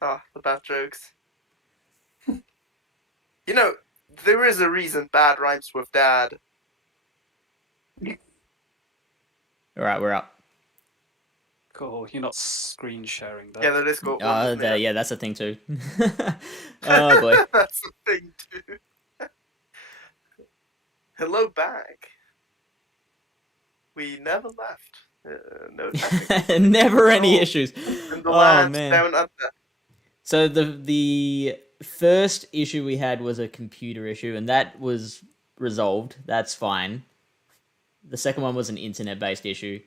Ah, the bad jokes. You know, there is a reason bad rhymes with dad. All right, we're up. Cool. You're not screen sharing though. Yeah, the Discord one, isn't it? Yeah, that's a thing too. Oh boy. That's the thing too. Hello back. We never left. No technical Never difficulties at any all. issues. In the Oh land man. down under. So the first issue we had was a computer issue, and that was resolved. That's fine. The second one was an internet based issue,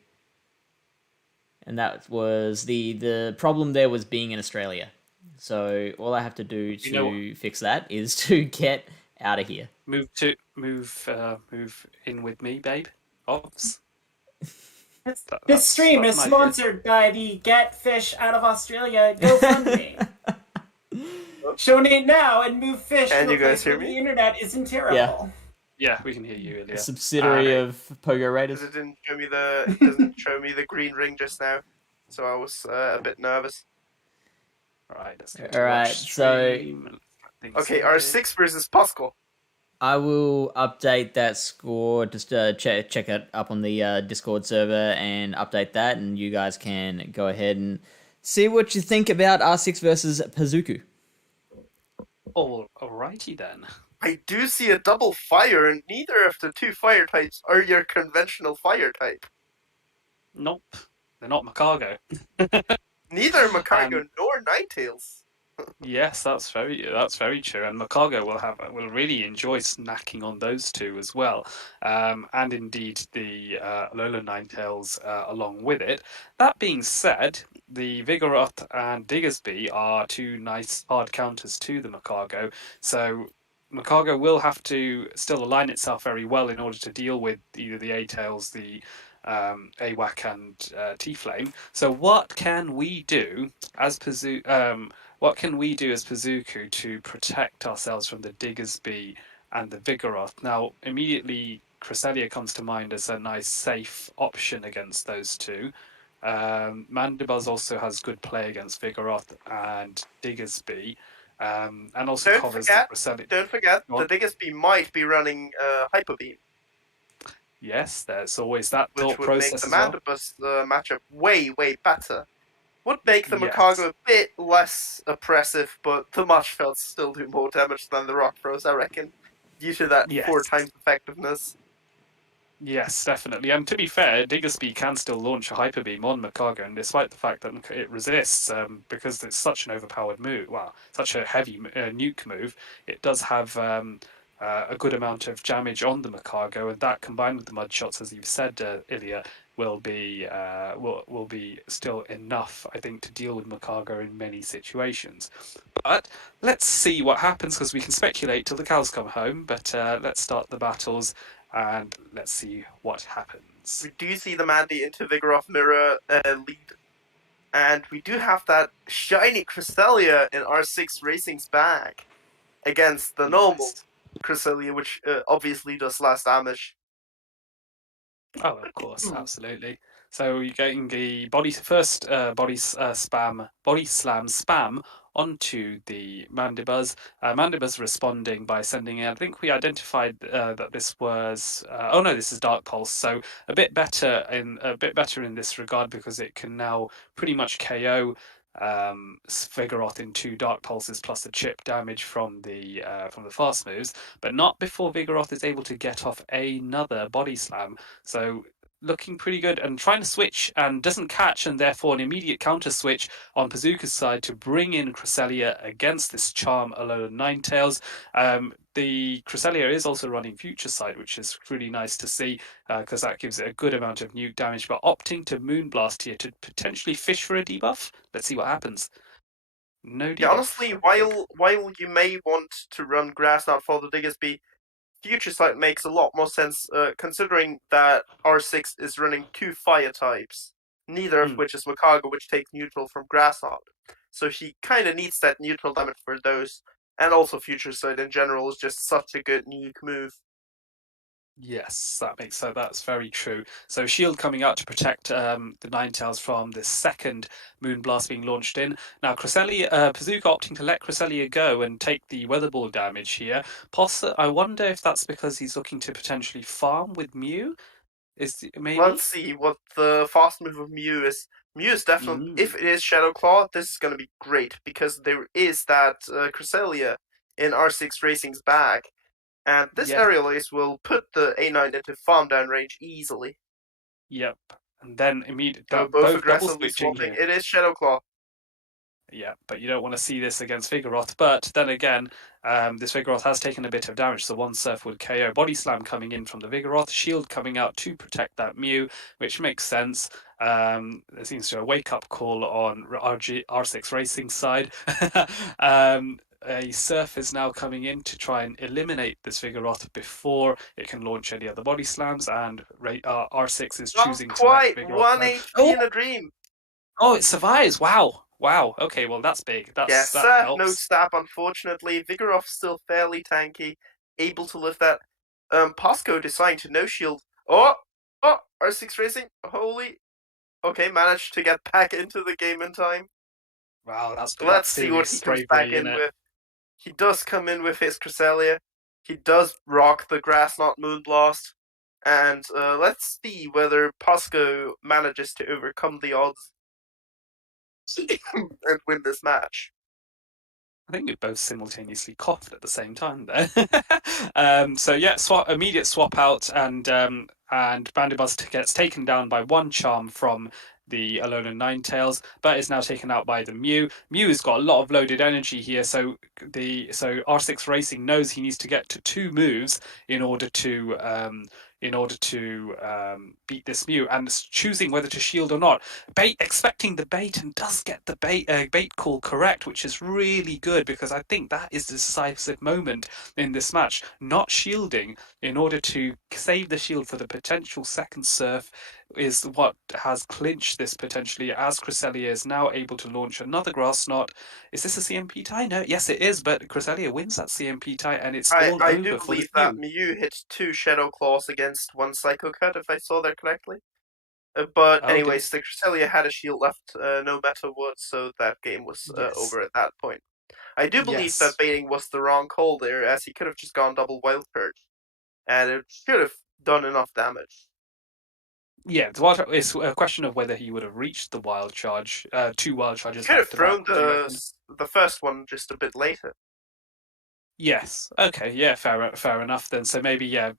and that was the problem there was being in Australia. So all I have to do You know, to fix that is to get out of here. move in with me, babe. Obs. This, this That's stream that's is an idea. sponsored by the Get Fish Out of Australia GoFundMe. Donate now and move fish Can to a you guys place hear where me? the internet isn't Yeah, terrible. Yeah, we can hear you, a Ilya. subsidiary Okay. of Pogo Because Raiders. it doesn't show me the green ring just now, so I was a bit nervous. Right, let's go All to watch right, so stream and things Okay, our loaded. six versus Pascal. I will update that score. Just check it up on the Discord server and update that, and you guys can go ahead and see what you think about R6 versus Pazuku. Alrighty then. I do see a double fire, and neither of the two fire types are your conventional fire type. Nope, they're not Macargo. Neither And Macargo nor Ninetales. yes, that's very true. And Macargo will really enjoy snacking on those two as well, and indeed the Alola Ninetales along with it. That being said, the Vigoroth and Diggersby are two nice hard counters to the Macargo, so Macargo will have to still align itself very well in order to deal with either the A-Tails, the AWAC, and T-Flame. So what can we do as Pazu what can we do as Pazuku to protect ourselves from the Diggersby and the Vigoroth? Now, immediately, Cresselia comes to mind as a nice, safe option against those two. Mandibuzz also has good play against Vigoroth and Diggersby, and also Don't covers the forget, Cresselia. don't forget, Go the on. Diggersby might be running Hyper Beam, Yes, there's always that which thought would make the process as well. Mandibus matchup way better. Would make the Yes. Macargo a bit less oppressive, but the Mush Fells still do more damage than the Rock Throws, I reckon, due to that four Yes. times effectiveness. Yes, definitely. And to be fair, Diggersby can still launch a Hyper Beam on Macargo, and despite the fact that it resists, because it's such an overpowered move, well, such a heavy nuke move, it does have a good amount of damage on the Macargo, and that combined with the mud shots, as you've said, Ilya, will be still enough, I think, to deal with Macargo in many situations. But let's see what happens because we can speculate till the cows come home. But let's start the battles and let's see what happens. We do see the Mandy into Vigoroth Mirror lead, and we do have that shiny Cresselia in R6 Racing's bag against the normal Yes. Cresselia, which obviously does less damage. Oh, of course, absolutely. So you're getting the body slam spam onto the Mandibuzz. Mandibuzz responding by sending in. I think we identified that this was. Oh no, this is Dark Pulse. So a bit better in this regard because it can now pretty much KO Vigoroth in two Dark Pulses plus the chip damage from the fast moves, but not before Vigoroth is able to get off another body slam. So looking pretty good and trying to switch and doesn't catch, and therefore an immediate counter switch on Pazuka's side to bring in Cresselia against this Charm Alolan Ninetales. The Cresselia is also running Future Sight, which is really nice to see because that gives it a good amount of nuke damage. But opting to Moonblast here to potentially fish for a debuff. Let's see what happens. No Yeah, debuff. honestly, Okay. while you may want to run Grass Knot for the Diggersby, Future Sight makes a lot more sense, considering that R6 is running two fire types, neither of Mm. which is Macago, which takes neutral from Grass Knot. So she kind of needs that neutral damage for those, and also Future Sight in general is just such a good nuke move. Yes, that's very true. So shield coming out to protect the Ninetales from the second Moonblast being launched in. Now Cresselia, Bazooka opting to let Cresselia go and take the Weather Ball damage here. I wonder if that's because he's looking to potentially farm with Mew. Let's Maybe? see what the fast move of Mew is. Mew is definitely, if Mm, it is Shadow Claw, this is going to be great because there is that Cresselia in R6 Racing's bag, and this yes. aerial ace will put the A9 into farm down range easily. Yep. And then immediate So both both double aggressively switching swapping. here. It is Shadow Claw. Yeah, but you don't want to see this against Vigoroth. But then again, this Vigoroth has taken a bit of damage, so one Surf would KO. Body Slam coming in from the Vigoroth, Shield coming out to protect that Mew, which makes sense. There seems to be a wake-up call on R6 Racing side. A Surf is now coming in to try and eliminate this Vigoroth before it can launch any other Body Slams, and R6 is Not choosing to let quite. Vigoroth 1 go. HP in a dream. Oh, it survives! Wow, wow. Okay, well that's big. Yes, That no helps. stab, unfortunately. Vigoroth's still fairly tanky, able to lift that. Posco deciding to no shield. Oh, R6 Racing. Holy. Okay, managed to get back into the game in time. Wow, Let's that's see what serious he comes back bravery in in it. with. He does come in with his Cresselia. He does rock the Grass Knot Moonblast. And let's see whether Posco manages to overcome the odds and win this match. I think we both simultaneously coughed at the same time there. So yeah, immediate swap out, and Bandibuzz gets taken down by one charm from the Alolan Ninetales, but is now taken out by the Mew. Mew has got a lot of loaded energy here, so R6 Racing knows he needs to get to two moves in order to beat this Mew, and is choosing whether to shield or not. Expecting the bait, and does get the bait call correct, which is really good because I think that is the decisive moment in this match. Not shielding in order to save the shield for the potential second Surf is what has clinched this potentially, as Cresselia is now able to launch another Grass Knot. Is this a CMP tie? No, yes it is, but Cresselia wins that CMP tie, and it's all I do over for believe this that Mew. Mew hit 2 Shadow Claws against 1 Psycho Cut, if I saw that correctly. But Oh, did anyways, the Cresselia had a shield left no matter what, so that game was yes, over at that point. I do believe that yes. baiting was the wrong call there, as he could have just gone double Wild Purge, and it should have done enough damage. Yeah, it's a question of whether he would have reached the wild charge, two wild He charges could have back to back. thrown Would you reckon? the first one just a bit later. Yes. Okay. Yeah. Fair enough then. So maybe yeah,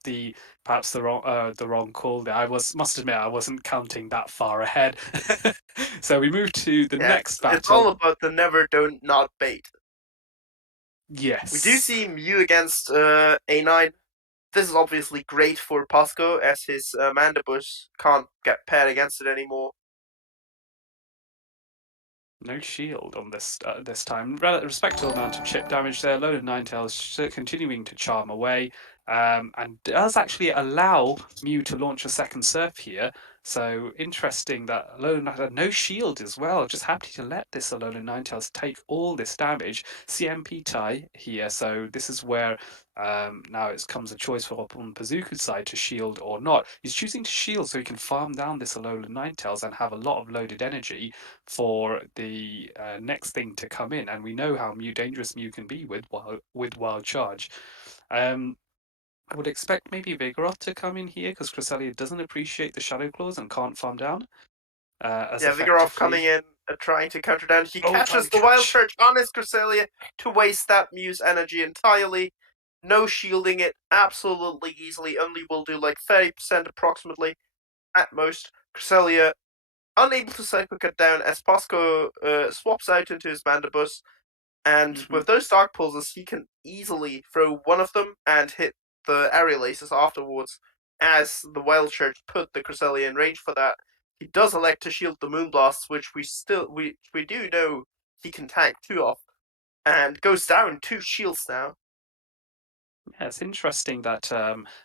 perhaps the wrong call there. Must admit I wasn't counting that far ahead. So we move to the Yeah, next it's all battle. about the never don't not bait. We do Yes. see Mew against A9. This is obviously great for Posco, as his Mandibus can't get paired against it anymore. No shield on this time. Respectable amount of chip damage there. Load of Ninetales continuing to charm away, and does actually allow Mew to launch a second Surf here. So interesting that Alolan had no shield as well. Just happy to let this Alolan Ninetales take all this damage. CMP tie here. So this is where now it comes a choice for on Bazooka's side to shield or not. He's choosing to shield so he can farm down this Alolan Ninetales and have a lot of loaded energy for the next thing to come in, and we know how dangerous Mew can be with Wild Charge. Um, I would expect maybe Vigoroth to come in here because Cresselia doesn't appreciate the Shadow Claws and can't farm down as Yeah, Vigoroth coming effectively. in, trying to counter down. He Oh, trying catches to the Wild catch. Charge on his Cresselia to waste that Mew's energy entirely. No shielding it absolutely easily, only will do like 30% approximately at most. Cresselia unable to Psycho Cut down as Posco swaps out into his Mandibus, and Hmm. with those Dark Pulses, he can easily throw one of them and hit the Aerial Aces afterwards, as the Wild Charge put the Cresselia in range for that. He does elect to shield the Moonblasts, which we do know he can tank 2 of, and goes down 2 shields now. Yeah, it's interesting that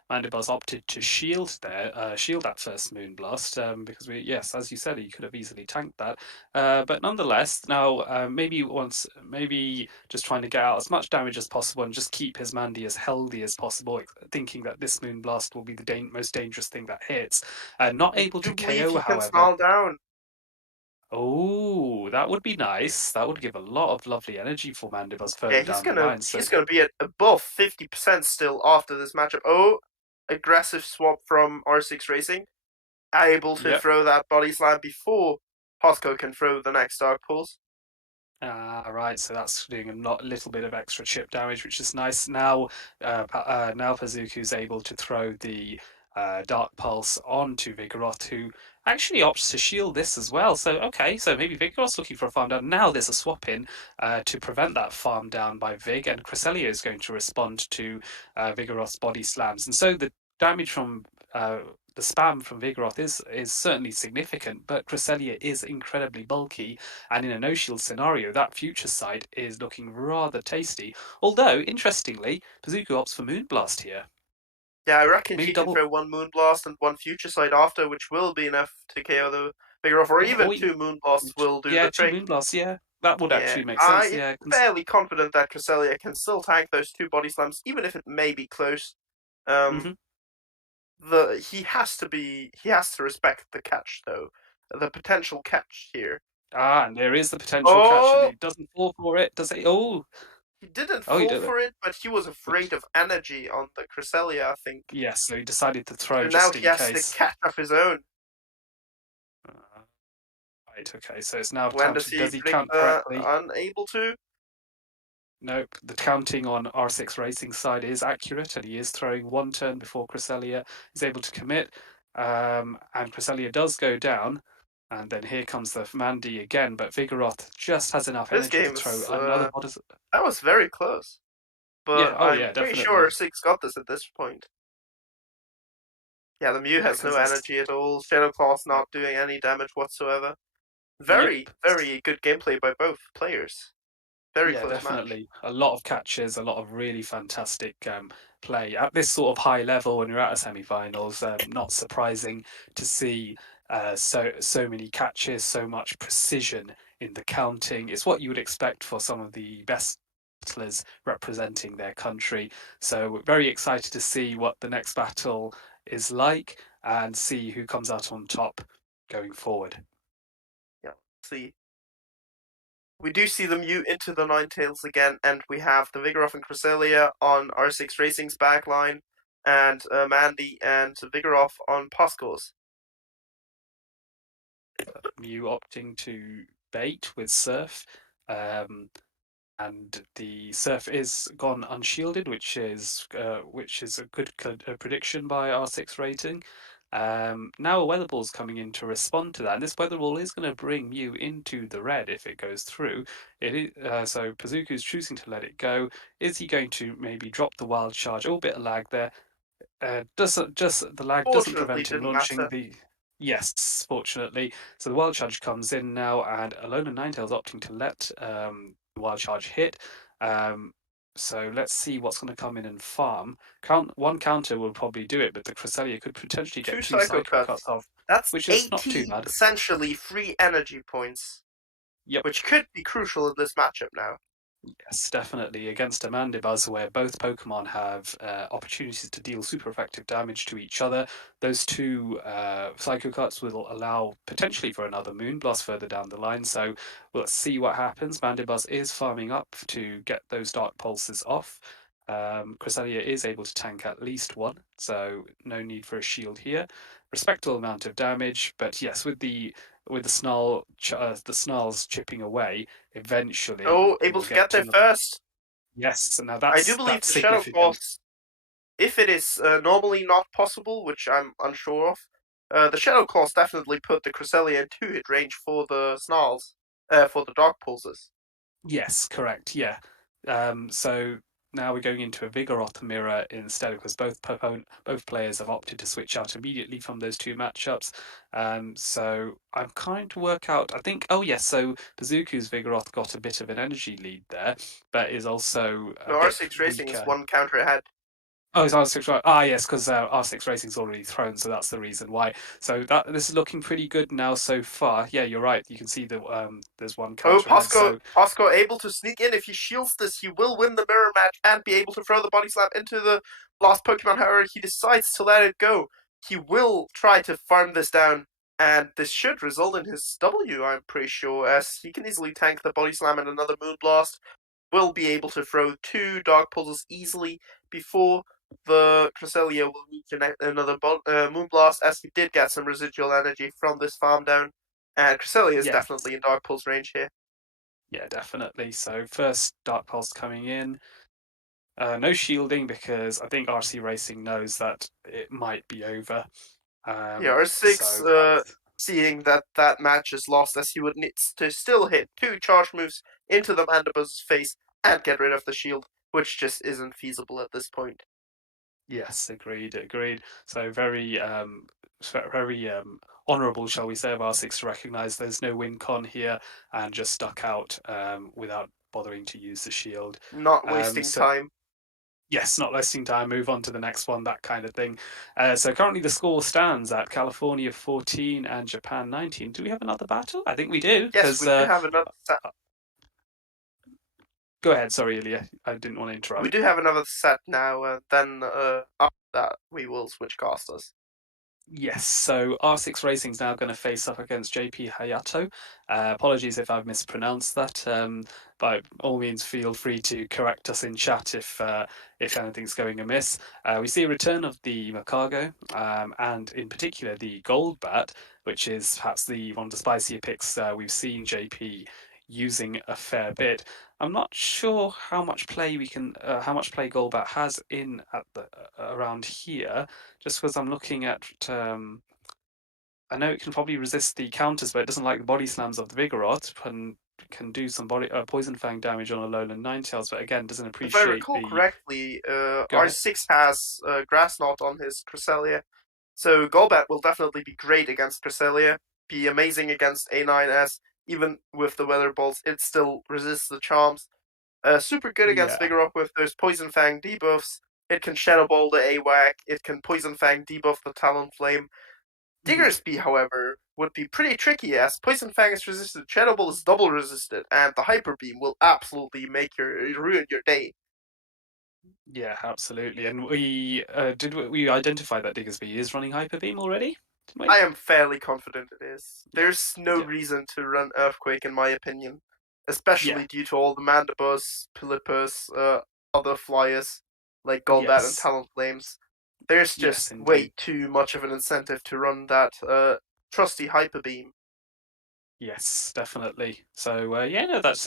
Mandibuzz opted to shield that first Moonblast, because yes, as you said, he could have easily tanked that. But nonetheless, now maybe just trying to get out as much damage as possible and just keep his Mandy as healthy as possible, thinking that this Moonblast will be the most dangerous thing that hits. Not I able do to believe KO, he can however. snarl down. Oh, that would be nice. That would give a lot of lovely energy for Mandibuzz Yeah, further he's down the gonna line. So he's gonna be at above 50% still after this matchup. Oh, aggressive swap from R6 Racing, able to yep. throw that body slam before Posco can throw the next Dark Pulse. Right, so that's doing little bit of extra chip damage, which is nice. Now, now Pazuku's able to throw the Dark Pulse onto Vigoroth, who actually opts to shield this as well. So, okay, so maybe Vigoroth's looking for a farm down. Now there's a swap in to prevent that farm down by Vig, and Cresselia is going to respond to Vigoroth's body slams. And so the damage from the spam from Vigoroth is certainly significant, but Cresselia is incredibly bulky, and in a no shield scenario, that future sight is looking rather tasty. Although, interestingly, Pazuku opts for Moonblast here. Yeah, I reckon Maybe he can double. throw one Moonblast and one Future Sight after, which will be enough to KO the Vigoroth, or Yeah, even two Moonblasts will do yeah, the two trick. Moonblasts. Yeah, that would Yeah, actually make sense. I'm Yeah, fairly confident that Cresselia can still tank those two body slams, even if it may be close. Um, hmm he has to respect the catch though, the potential catch here. and there is the potential catch, and Oh, he doesn't fall for it, does he? Oh, he didn't oh, he fall did it. for it, but he was But afraid of energy on the Cresselia, I think. yes, so he decided to throw So now just he in has to case. catch up his own. Uh, right. Okay. So it's now When does counted. he Does he predict count correctly? unable to? Nope, the counting on R6 Racing side is accurate, and he is throwing one turn before Cresselia is able to commit. And Cresselia does go down, and then here comes the Mandy again, but Vigoroth just has enough This energy to game throw is another body. that was very close, Yeah, but oh I'm yeah, pretty sure definitely. Six got this at this point. Yeah, the Mew Yeah, has no because it's energy at all. Shadow Claw's yep, not doing any damage whatsoever. yep. Very, very good gameplay by both players. Very Yeah, close match. definitely. A lot of catches, a lot of really fantastic play at this sort of high level when you're at a semi-finals. Not surprising to see so many catches, so much precision in the counting. It's what you would expect for some of the best battlers representing their country. So we're very excited to see what the next battle is like and see who comes out on top going forward. Yeah, let's see. We do see the Mew into the Ninetales again, and we have the Vigoroth and Cresselia on R6 Racing's backline, and Mandy and Vigoroth on Posco's. Mew opting to bait with Surf. Um, and the Surf is gone unshielded, which is a good prediction by R6 rating. Now a Weather Ball's coming in to respond to that, and this Weather Ball is going to bring Mew into the red if it goes through. It is, so Pazuku's choosing to let it go. Is he going to maybe drop the Wild Charge? Oh, bit of lag there. Doesn't just the lag doesn't Fortunately, prevent him didn't launching matter. the. Yes, fortunately. So the Wild Charge comes in now, and Alolan Ninetales opting to let the Wild Charge hit. Um, so let's see what's going to come in and farm. One counter will probably do it, but the Cresselia could potentially Two get two Psycho Psycho Cuts Cuts. off, That's which is not too 80 bad. essentially free energy points, Yep. which could be crucial in this matchup now. Yes, definitely. Against a Mandibuzz, where both Pokemon have opportunities to deal super effective damage to each other, those two Psycho Cuts will allow potentially for another Moonblast further down the line. So we'll see what happens. Mandibuzz is farming up to get those Dark Pulses off. Cresselia is able to tank at least one, so no need for a shield here. Respectable amount of damage, but yes, with the snarls chipping away, eventually Oh, he able will to get get to there another. first. Yes, so now I do that's believe that's the Shadow significant. Claws, if it is normally not possible, which I'm unsure of, the Shadow Claws definitely put the Cresselia in two-hit range for the Snarls, for the Dark Pulses. Yes, correct. Yeah. So now we're going into a Vigoroth mirror instead because both players have opted to switch out immediately from those two matchups. So I'm trying to work out. I think. Oh yes. So Pazuku's Vigoroth got a bit of an energy lead there, but is also a No, bit R6 Racing is weaker. one counter ahead. Oh, it's R6 right. Ah, yes, because R6 Racing's already thrown, so that's the reason why. So that this is looking pretty good now so far. Yeah, you're right. You can see that there's one Oh, counter ahead. So Pasco able to sneak in. If he shields this, he will win the mirror match and be able to throw the body slam into the last Pokemon. However, he decides to let it go. He will try to farm this down, and this should result in his W, I'm pretty sure, as he can easily tank the body slam and another Moonblast. Will be able to throw two Dark Pulses easily before the Cresselia will reach another Moonblast, as he did get some residual energy from this farm down. And Cresselia is yeah, definitely in Dark Pulse range here. yeah, definitely. So first Dark Pulse coming in. No shielding because I think RC Racing knows that it might be over. Yeah, R6, So that's seeing that that match is lost, as he would need to still hit two charge moves into the Mandibuz's face and get rid of the shield, which just isn't feasible at this point. yes, agreed, agreed. So very honourable, shall we say, of R6 to recognise there's no win con here and just stuck out without bothering to use the shield. Not Um, wasting so time. yes, not wasting time, move on to the next one, that kind of thing. So currently the score stands at California 14 and Japan 19. Do we have another battle? I think we do, Yes, because we do have another set. go ahead, sorry, Ilya, I didn't want to We interrupt. do have another set now. Then after that, we will switch casters. Yes, so R6 Racing's now going to face up against JP Hayato. Apologies if I've mispronounced that. By all means, feel free to correct us in chat if anything's going amiss. We see a return of the Macago, and in particular the Gold Bat, which is perhaps the one of the spicier picks we've seen JP using a fair bit. I'm not sure how much play how much play Golbat has in at the around here just because I'm looking at, I know it can probably resist the counters, but it doesn't like the body slams of the Vigoroth and can do some body Poison Fang damage on a Alolan Ninetales, but again doesn't If I appreciate recall the. correctly, Go ahead. R6 has Grass Knot on his Cresselia, so Golbat will definitely be great against Cresselia, be amazing against A9S. Even with the Weather Bolts, it still resists the charms. Super good against Yeah. Vigoroth with those Poison Fang debuffs. It can Shadow Ball the AWAC, it can Poison Fang debuff the Talonflame. Mhm. Diggersby, however, would be pretty tricky as Poison Fang is resisted, Shadow Ball is double resisted, and the Hyper Beam will absolutely ruin your day. Yeah, absolutely. And we identify that Diggersby is running Hyper Beam already? Didn't we? I am fairly confident it is. Yeah. There's no Yeah. reason to run Earthquake, in my opinion, Yeah. especially due to all the Mandibuzz, Pilipus, other flyers like Golbat and Yes. Talonflames. There's Yes, just way indeed. too much of an incentive to run that trusty Hyper Beam. Yes, definitely. So yeah, no, that's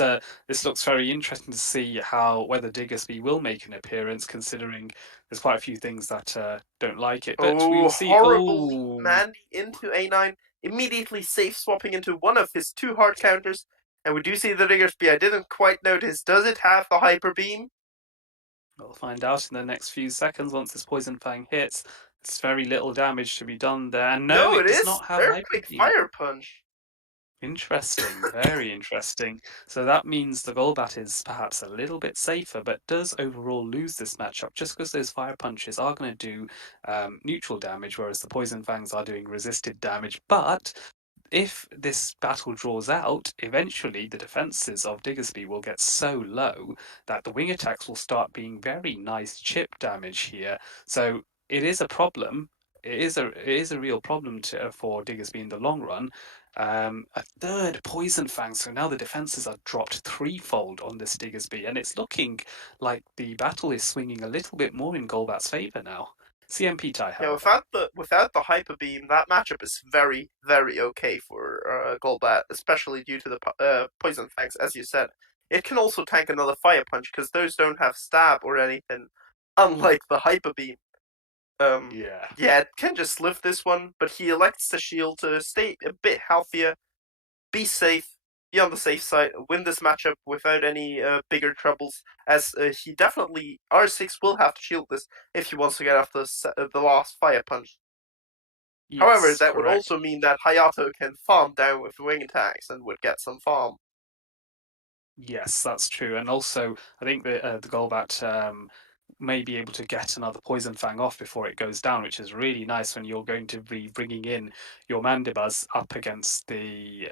this looks very interesting to see how whether Diggersby will make an appearance, considering there's quite a few things that don't like it. But we Oh, will see. horrible lead Oh, Mandy into A9, immediately safe swapping into one of his two hard counters. And we do see the Diggersby. I didn't quite notice. Does it have the Hyper Beam? we'll find out in the next few seconds once this Poison Fang hits. There's very little damage to be done there. And no, No, it it does is not have Hyper Earthquake Beam. Fire Punch. Interesting, very interesting. So that means the Golbat is perhaps a little bit safer, but does overall lose this matchup just because those fire punches are going to do neutral damage, whereas the Poison Fangs are doing resisted damage. But if this battle draws out, eventually the defenses of Diggersby will get so low that the wing attacks will start being very nice chip damage here. So it is a problem. It is a real problem for Diggersby in the long run. A third Poison Fang, so now the defenses are dropped threefold on this Diggersby, and it's looking like the battle is swinging a little bit more in Golbat's favour now. CMP tie, Yeah, however. without the Hyper Beam, that matchup is very very okay for Golbat, especially due to the Poison Fangs, as you said. It can also tank another Fire Punch because those don't have stab or anything, unlike the Hyper Beam. Yeah. Yeah, it can just lift this one, but he elects to shield to stay a bit healthier, be safe, be on the safe side, win this matchup without any bigger troubles. As he definitely R6 will have to shield this if he wants to get off the last Fire Punch. However, Yes, that would correct. also mean that Hayato can farm down with wing attacks and would get some farm. Yes, that's true. And also, I think the Golbat may be able to get another Poison Fang off before it goes down, which is really nice when you're going to be bringing in your Mandibuzz up against this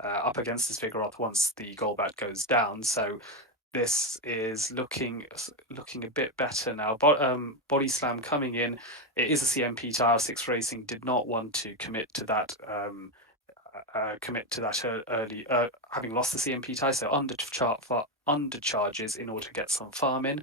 Vigoroth once the Golbat goes down. So this is looking a bit better now. Body Slam coming in. It is a CMP tire. Six Racing did not want to commit to that. Early, having lost the CMP tie, so undercharges in order to get some farm in.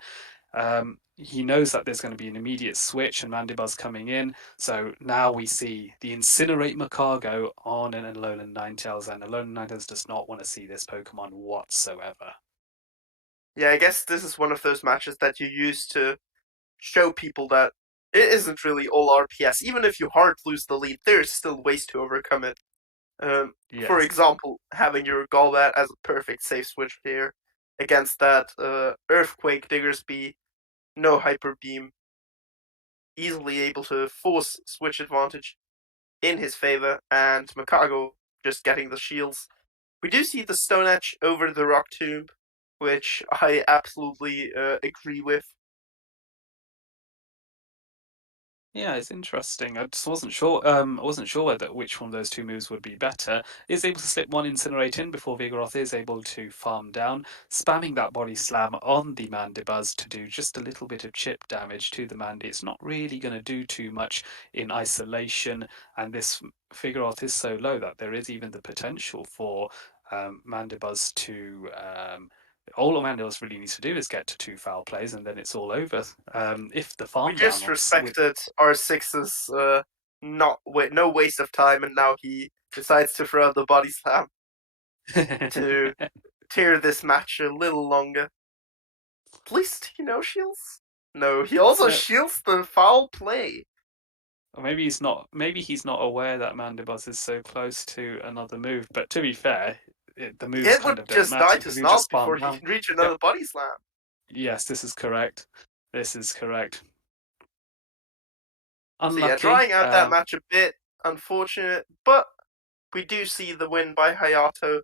He knows that there's going to be an immediate switch and Mandibuzz coming in, so now we see the Incinerate Macargo on an Alolan Ninetales, and Alolan Ninetales does not want to see this Pokemon whatsoever. Yeah, I guess this is one of those matches that you use to show people that it isn't really all RPS. Even if you hard lose the lead, there's still ways to overcome it. For Yes. example, having your Golbat as a perfect safe switch here against that Earthquake Diggersby, no Hyper Beam, easily able to force switch advantage in his favor, and Makago just getting the shields. We do see the Stone Edge over the Rock Tomb, which I absolutely agree with. Yeah, it's interesting. I just wasn't sure. I wasn't sure whether which one of those two moves would be better. Is able to slip one Incinerate in before Vigoroth is able to farm down, spamming that Body Slam on the Mandibuzz to do just a little bit of chip damage to the Mandy. It's not really going to do too much in isolation, and this Vigoroth is so low that there is even the potential for Mandibuzz to all Mandibuzz really needs to do is get to two foul plays, and then it's all over. If the We farm down just respected R6's no waste of time, and now he decides to throw out the Body Slam to tear this match a little longer. At least he no shields. No, he also shields the foul play. Or maybe he's not. Maybe he's not aware that Mandibuzz is so close to another move. But to be fair, the moves It kind would of don't just matter die to because he just Snarl farm before he down. can reach Yep. another Body Slam. Yes, this is correct. This is correct. So Unlucky. yeah, drawing out that match a bit unfortunate, but we do see the win by Hayato.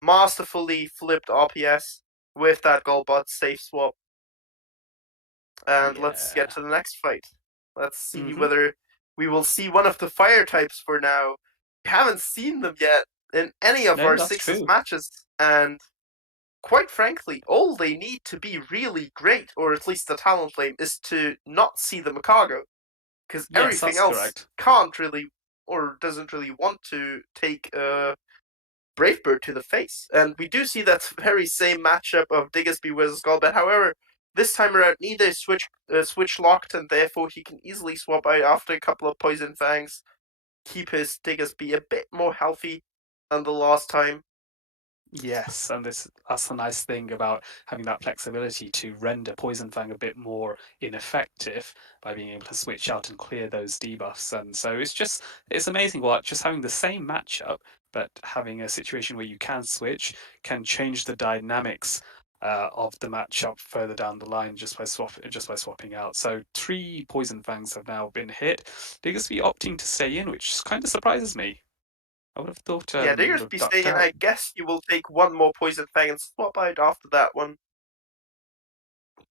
Masterfully flipped RPS with that Golbat safe swap. And let's get Yeah. to the next fight. Let's see Mhm. whether we will see one of the fire types for now. We haven't seen them yet in any of No, our that's sixes true. matches, and quite frankly, all they need to be really great, or at least the talent lane, is to not see the Makago. Because Yes, everything that's else correct. can't really, or doesn't really want to take Brave Bird to the face. And we do see that very same matchup of Diggersby versus Golbat. However, this time around, neither is switch locked, and therefore he can easily swap out after a couple of Poison Fangs, keep his Diggersby a bit more healthy than the last time. Yes, and that's the nice thing about having that flexibility to render Poison Fang a bit more ineffective by being able to switch out and clear those debuffs. And so it's amazing what just having the same matchup, but having a situation where you can switch can change the dynamics of the matchup further down the line just by swapping out. So 3 Poison Fangs have now been hit. Diggersby opting to stay in, which kind of surprises me. I would have thought Yeah, he would have Diggersby ducked staying in. out. I guess he will take one more Poison Fang and swap out after that one.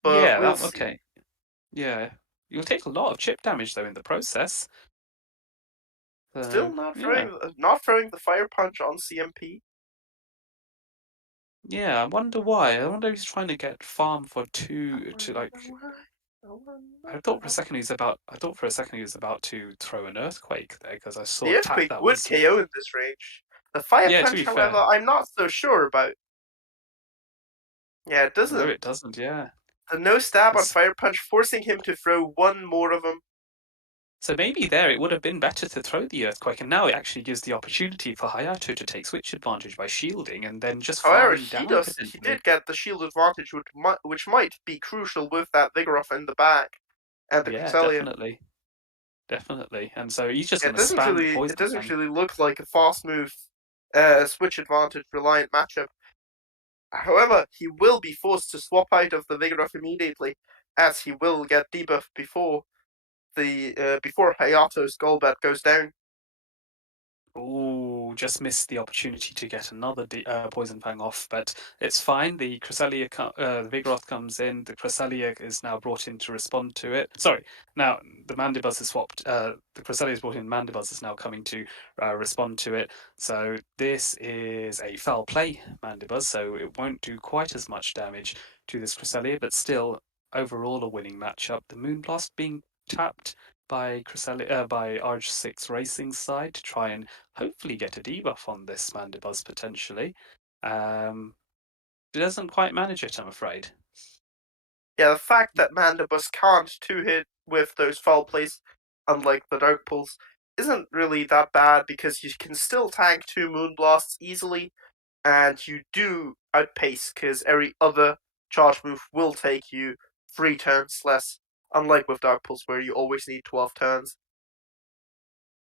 But Yeah, we'll that see. okay. Yeah. You'll take a lot of chip damage though in the process. Still So yeah. not throwing the Fire Punch on CMP. Yeah, I wonder why. I wonder if he's trying to get farm for two to like I thought for a second he was about to throw an earthquake there because I saw The a tap Earthquake that would was KO in this range. The Fire yeah, to Punch, be however, fair. I'm not so sure about. Yeah, it No, doesn't. it doesn't, yeah. The no stab on It's, Fire Punch, forcing him to throw one more of them. so maybe there it would have been better to throw the earthquake, and now it actually gives the opportunity for Hayato to take switch advantage by shielding and then just However, farming down he potentially. did get the shield advantage, which might be crucial with that Vigoroth in the back and the Yeah, Cresselia. definitely. Definitely. And so he's just Yeah, going to spam the it poison doesn't fang. really look like a fast move, switch advantage reliant matchup. However, he will be forced to swap out of the Vigoroth immediately, as he will get debuffed before Hayato's Golbat goes down. Oh, just missed the opportunity to get another Poison Fang off, but it's fine. The the Vigoroth comes in. The Cresselia is now brought in to respond to it. Sorry, now the Mandibuzz is swapped. The Cresselia is brought in. Mandibuzz is now coming to respond to it. So this is a foul play Mandibuzz, so it won't do quite as much damage to this Cresselia, but still overall a winning matchup. The Moonblast being tapped by by RH6 Racing's side to try and hopefully get a debuff on this Mandibuzz potentially. It doesn't quite manage it, I'm afraid. Yeah, the fact that Mandibus can't two-hit with those foul plays, unlike the Dark Pulse, isn't really that bad because you can still tank 2 Moonblasts easily, and you do outpace because every other charge move will take you 3 turns less, unlike with Dark Pulse where you always need 12 turns.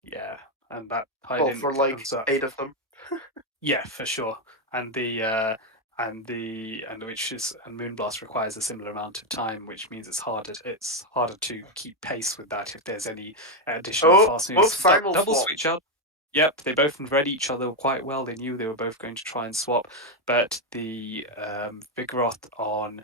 Yeah, and that I Well, for didn't. like 8 of them. Yeah, for sure. And and Moonblast requires a similar amount of time, which means it's harder to keep pace with that if there's any additional Oh, fast both moves. simul Double swap. switch out. Yep, they both read each other quite well. They knew they were both going to try and swap, but the Vigoroth on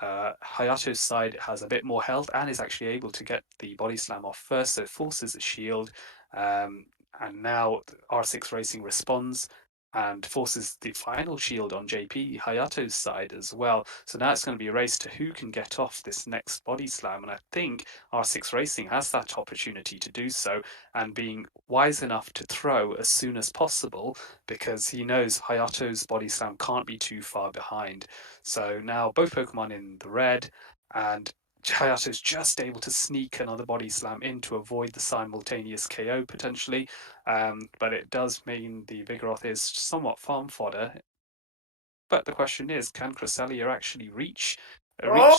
Hayato's side has a bit more health and is actually able to get the body slam off first, so it forces a shield. And now R6 Racing responds and forces the final shield on JP Hayato's side as well. So now it's going to be a race to who can get off this next body slam. And I think R6 Racing has that opportunity to do so and being wise enough to throw as soon as possible because he knows Hayato's body slam can't be too far behind. So now both Pokemon in the red and Hayato's just able to sneak another body slam in to avoid the simultaneous KO potentially. But it does mean the Vigoroth is somewhat farm fodder. But the question is, can Cresselia actually Oh, reach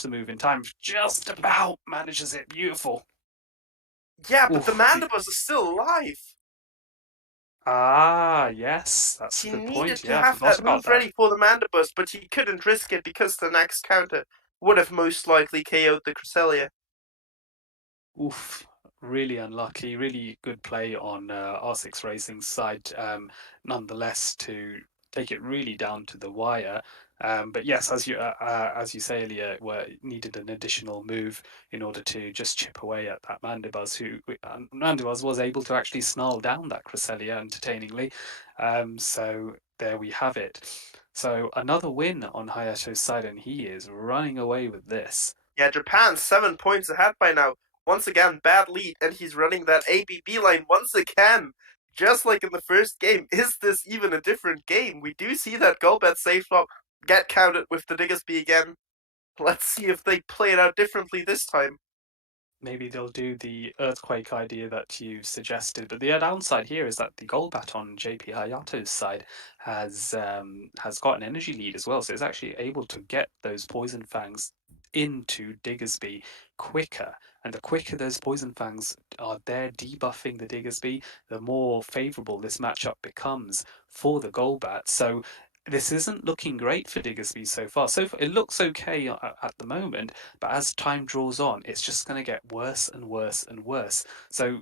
the move in time? Just about manages it. Beautiful. yeah, but the Oof. Mandibus is still alive. Ah, yes, that's a He good needed point. to Yeah, I have forgot that about move that. ready for the Mandibus, but he couldn't risk it because the next counter would have most likely KO'd the Cresselia. Oof, really unlucky. Really good play on R6 Racing's side, nonetheless, to take it really down to the wire. But yes, as you say, Leah, were needed an additional move in order to just chip away at that Mandibuzz, who Mandibuzz was able to actually snarl down that Cresselia entertainingly. So there we have it. So another win on Hayato's side, and he is running away with this. Yeah, Japan's 7 points ahead by now. Once again, bad lead, and he's running that ABB line once again. Just like in the first game, is this even a different game? We do see that Golbat safe flop get counted with the Diggersby again. Let's see if they play it out differently this time. Maybe they'll do the earthquake idea that you suggested. But the downside here is that the Golbat on JP Hayato's side has got an energy lead as well, so it's actually able to get those Poison Fangs into Diggersby quicker. And the quicker those Poison Fangs are there debuffing the Diggersby, the more favourable this matchup becomes for the Golbat. So this isn't looking great for Diggersby so far. So far, it looks okay at the moment, but as time draws on, it's just going to get worse and worse and worse. So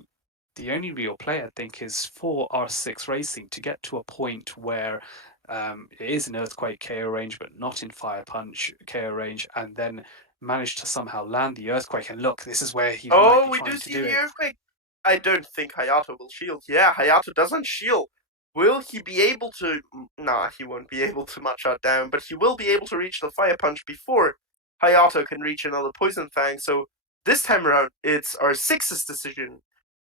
the only real play, I think, is for R6 Racing to get to a point where it is an Earthquake KO range, but not in Fire Punch KO range, and then manage to somehow land the Earthquake. And look, this is where he might Oh, be we do trying to see do the it. earthquake. I don't think Hayato will shield. Yeah, Hayato doesn't shield. Will he be able to? Nah, he won't be able to match out down, but he will be able to reach the fire punch before Hayato can reach another poison fang. So this time around, it's our six's decision.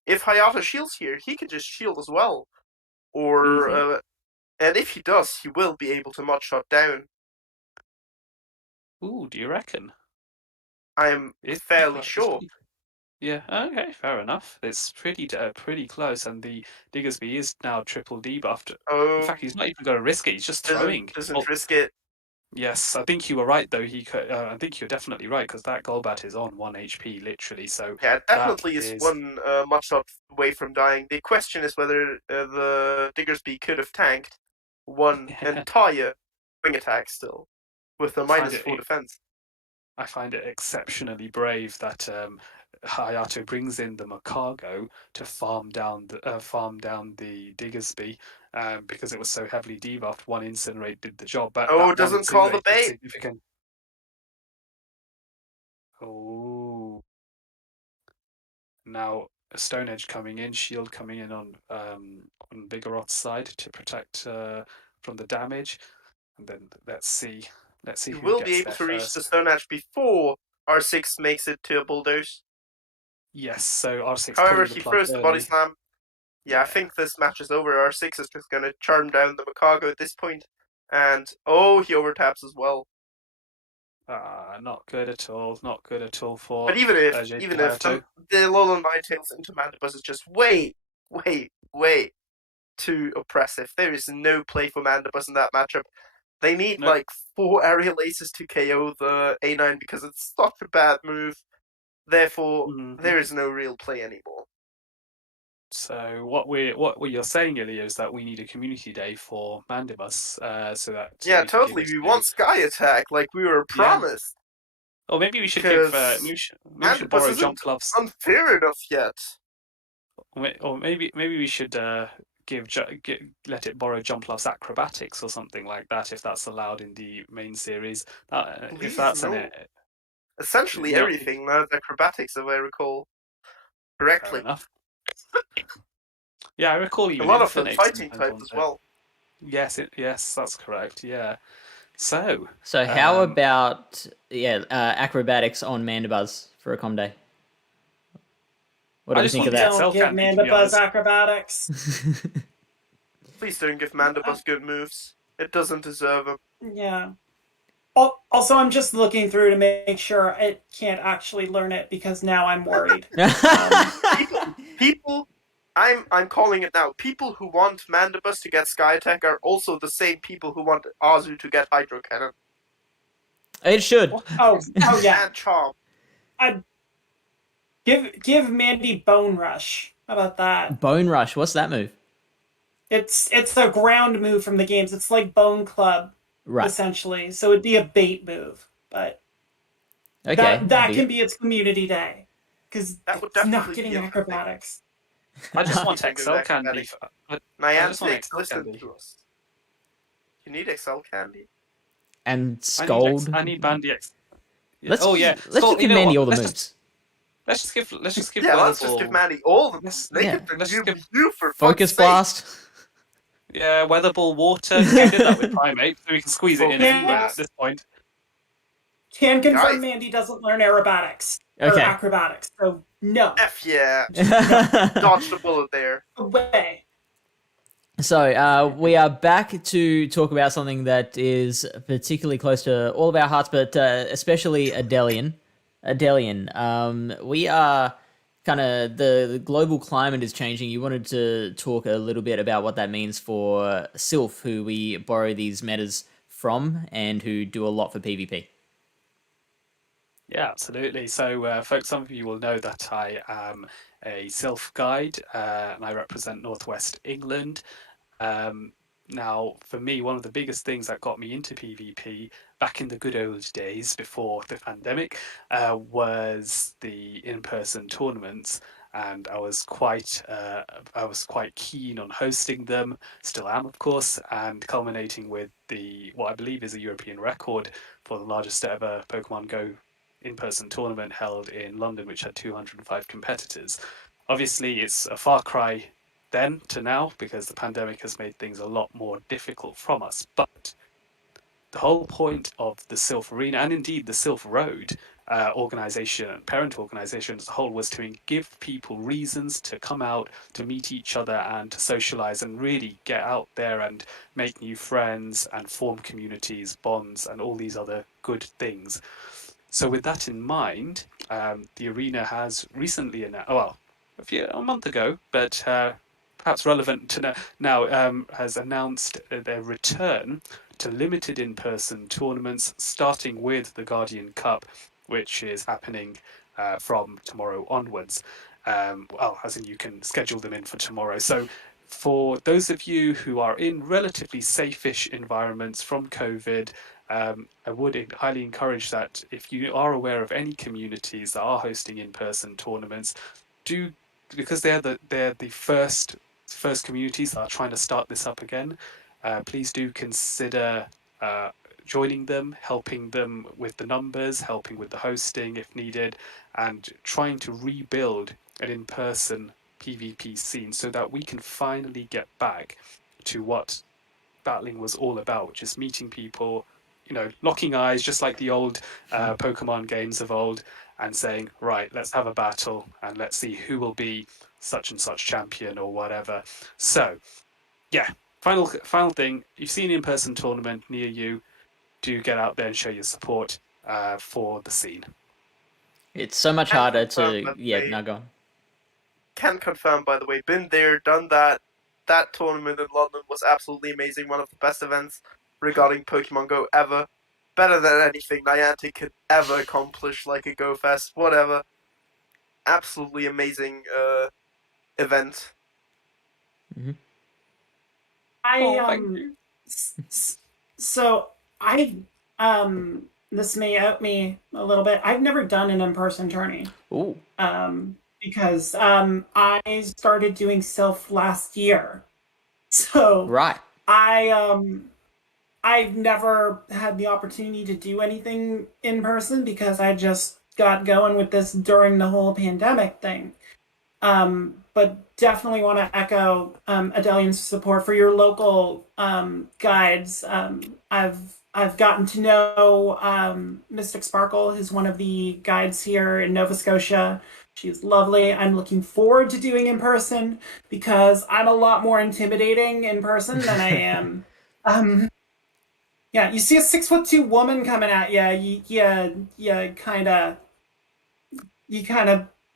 If Hayato shields here, he can just shield as well. Or Hmm. and if he does, he will be able to match shot down. Ooh, do you reckon? I'm It's pretty fairly close. It's sure. pretty. Yeah, okay, fair enough. It's pretty close, and the Diggersby is now triple debuffed. In Oh, fact, he's not even going to risk it. He's just throwing. doesn't risk it. Yes, I think you were right though. I think you're definitely right because that Golbat is on 1 HP literally. So Yeah, it that definitely is is one much shot away from dying. The question is whether the Diggersby could have tanked one entire wing attack still with a I find minus it 4 defense. I find it exceptionally brave that Hayato brings in the Macargo to farm down the Diggersby, because it was so heavily debuffed. One Incinerate did the job, but Oh, that one doesn't call the Incinerate did bait. significant. Oh, now a Stone Edge coming in, shield coming in on Vigorot's side to protect from the damage, and then let's see You who will be gets able there to reach the first. Stone Edge before R6 makes it to a bulldoze. Yes, so R6 However, pulling the he plug throws the body early. slam. Yeah, I Yeah, think this match is over. R6 is just going to charm down the Macago at this point. And, oh, he overtaps as well. not good at all. Not good at all for But even if JP the Hayato. Alolan Ninetales into Mandibuzz is just way too oppressive. There is no play for Mandibuzz in that matchup. They need Nope. like 4 aerial aces to KO the A9 because it's such a bad move. Therefore, Mhm. there is no real play anymore. So what you're saying, Ilya, is that we need a community day for Mandibus, so that Yeah, we can give totally. it We a want Sky Attack like we were yeah. promised. Or maybe we should give Because maybe we should Mandibuzz borrow isn't jump gloves, unfair enough yet. or maybe we should let it borrow jump gloves acrobatics or something like that if that's allowed in the main series. If Please, that's no. Essentially no, everything now is acrobatics, if I recall fair correctly. enough. Yeah, I recall A even lot of them Infinite fighting sometimes type on as it. well. Yes, that's correct. Yeah. So, So how about acrobatics on Mandibuzz for a com day? What do I we just think want of the that? XL Don't give candy, to be Mandibuzz honest. acrobatics. Please don't give Mandibuzz good moves. It doesn't deserve them. Yeah. Also, I'm just looking through to make sure it can't actually learn it because now I'm worried. People, I'm calling it now. People who want Mandibuzz to get Sky Attack are also the same people who want Azu to get Hydro Cannon It should. Oh yeah. and Charm. I'd give Mandy Bone Rush. How about that? Bone Rush. What's that move? It's a ground move from the games. It's like Bone Club, Right. essentially. So it'd be a bait move, but Okay. that can be its community day because That would it's not definitely be getting interesting. acrobatics. I just want Think of XL candy. acrobatics. I just want Niantic, XL listen candy. to us. You need XL candy. And Scold. I need Bandy X. Let's Oh yeah, let's just Skull. You give know Mandy what? all the moves. Let's just give Yeah, Weather let's just give Ball. Mandy all the Let's They Yeah. could let's just give give you for Focus fuck's sake. Blast. yeah Weather Ball water. We did that with Primate, so we can squeeze it in Focus anywhere Blast. at this point. Can confirm Guys, Mandy doesn't learn aerobatics or Okay. acrobatics. So no, F yeah. Dodge the bullet there. away. So we are back to talk about something that is particularly close to all of our hearts, but especially Adelian. We are kind of the global climate is changing. You wanted to talk a little bit about what that means for Sylph, who we borrow these metas from and who do a lot for PvP. Yeah, absolutely. So, folks, some of you will know that I am a Sylph guide, and I represent Northwest England. Now, for me, one of the biggest things that got me into PvP back in the good old days before the pandemic was the in-person tournaments, and I was quite keen on hosting them. Still am, of course, and culminating with the what I believe is a European record for the largest ever Pokemon Go in-person tournament held in London, which had 205 competitors. Obviously, it's a far cry then to now because the pandemic has made things a lot more difficult from us. But the whole point of the Sylph Arena and indeed the Sylph Road organization, parent organization as a whole, was to give people reasons to come out, to meet each other and to socialize and really get out there and make new friends and form communities, bonds, and all these other good things. So with that in mind, the arena has recently announced, well, a month ago, but perhaps relevant to now, has announced their return to limited in-person tournaments, starting with the Guardian Cup, which is happening from tomorrow onwards. Well, as in you can schedule them in for tomorrow. So for those of you who are in relatively safe-ish environments from COVID, I would highly encourage that if you are aware of any communities that are hosting in-person tournaments, do, because they're the first communities that are trying to start this up again. Please do consider joining them, helping them with the numbers, helping with the hosting if needed, and trying to rebuild an in-person PvP scene so that we can finally get back to what battling was all about, which is meeting people, locking eyes, just like the old Pokemon games of old, and saying, right, let's have a battle and let's see who will be such and such champion or whatever. So, yeah, final thing, you've seen an in-person tournament near you, do get out there and show your support for the scene. It's so much Can harder confirm, to... by the Yeah, way. no, go on. Can confirm, by the way, been there, done that. That tournament in London was absolutely amazing. One of the best events regarding Pokemon Go ever. Better than anything Niantic could ever accomplish, like a Go Fest, whatever. Absolutely amazing event. Thank you. So I this may out me a little bit. I've never done an in-person tourney. Ooh. Because I started doing Sylph last year. So Right. I've never had the opportunity to do anything in person because I just got going with this during the whole pandemic thing. But definitely want to echo Adelian's support for your local guides. I've gotten to know Mystic Sparkle, who's one of the guides here in Nova Scotia. She's lovely. I'm looking forward to doing in person because I'm a lot more intimidating in person than I am. Yeah, you see a 6'2" woman coming at you, you kind of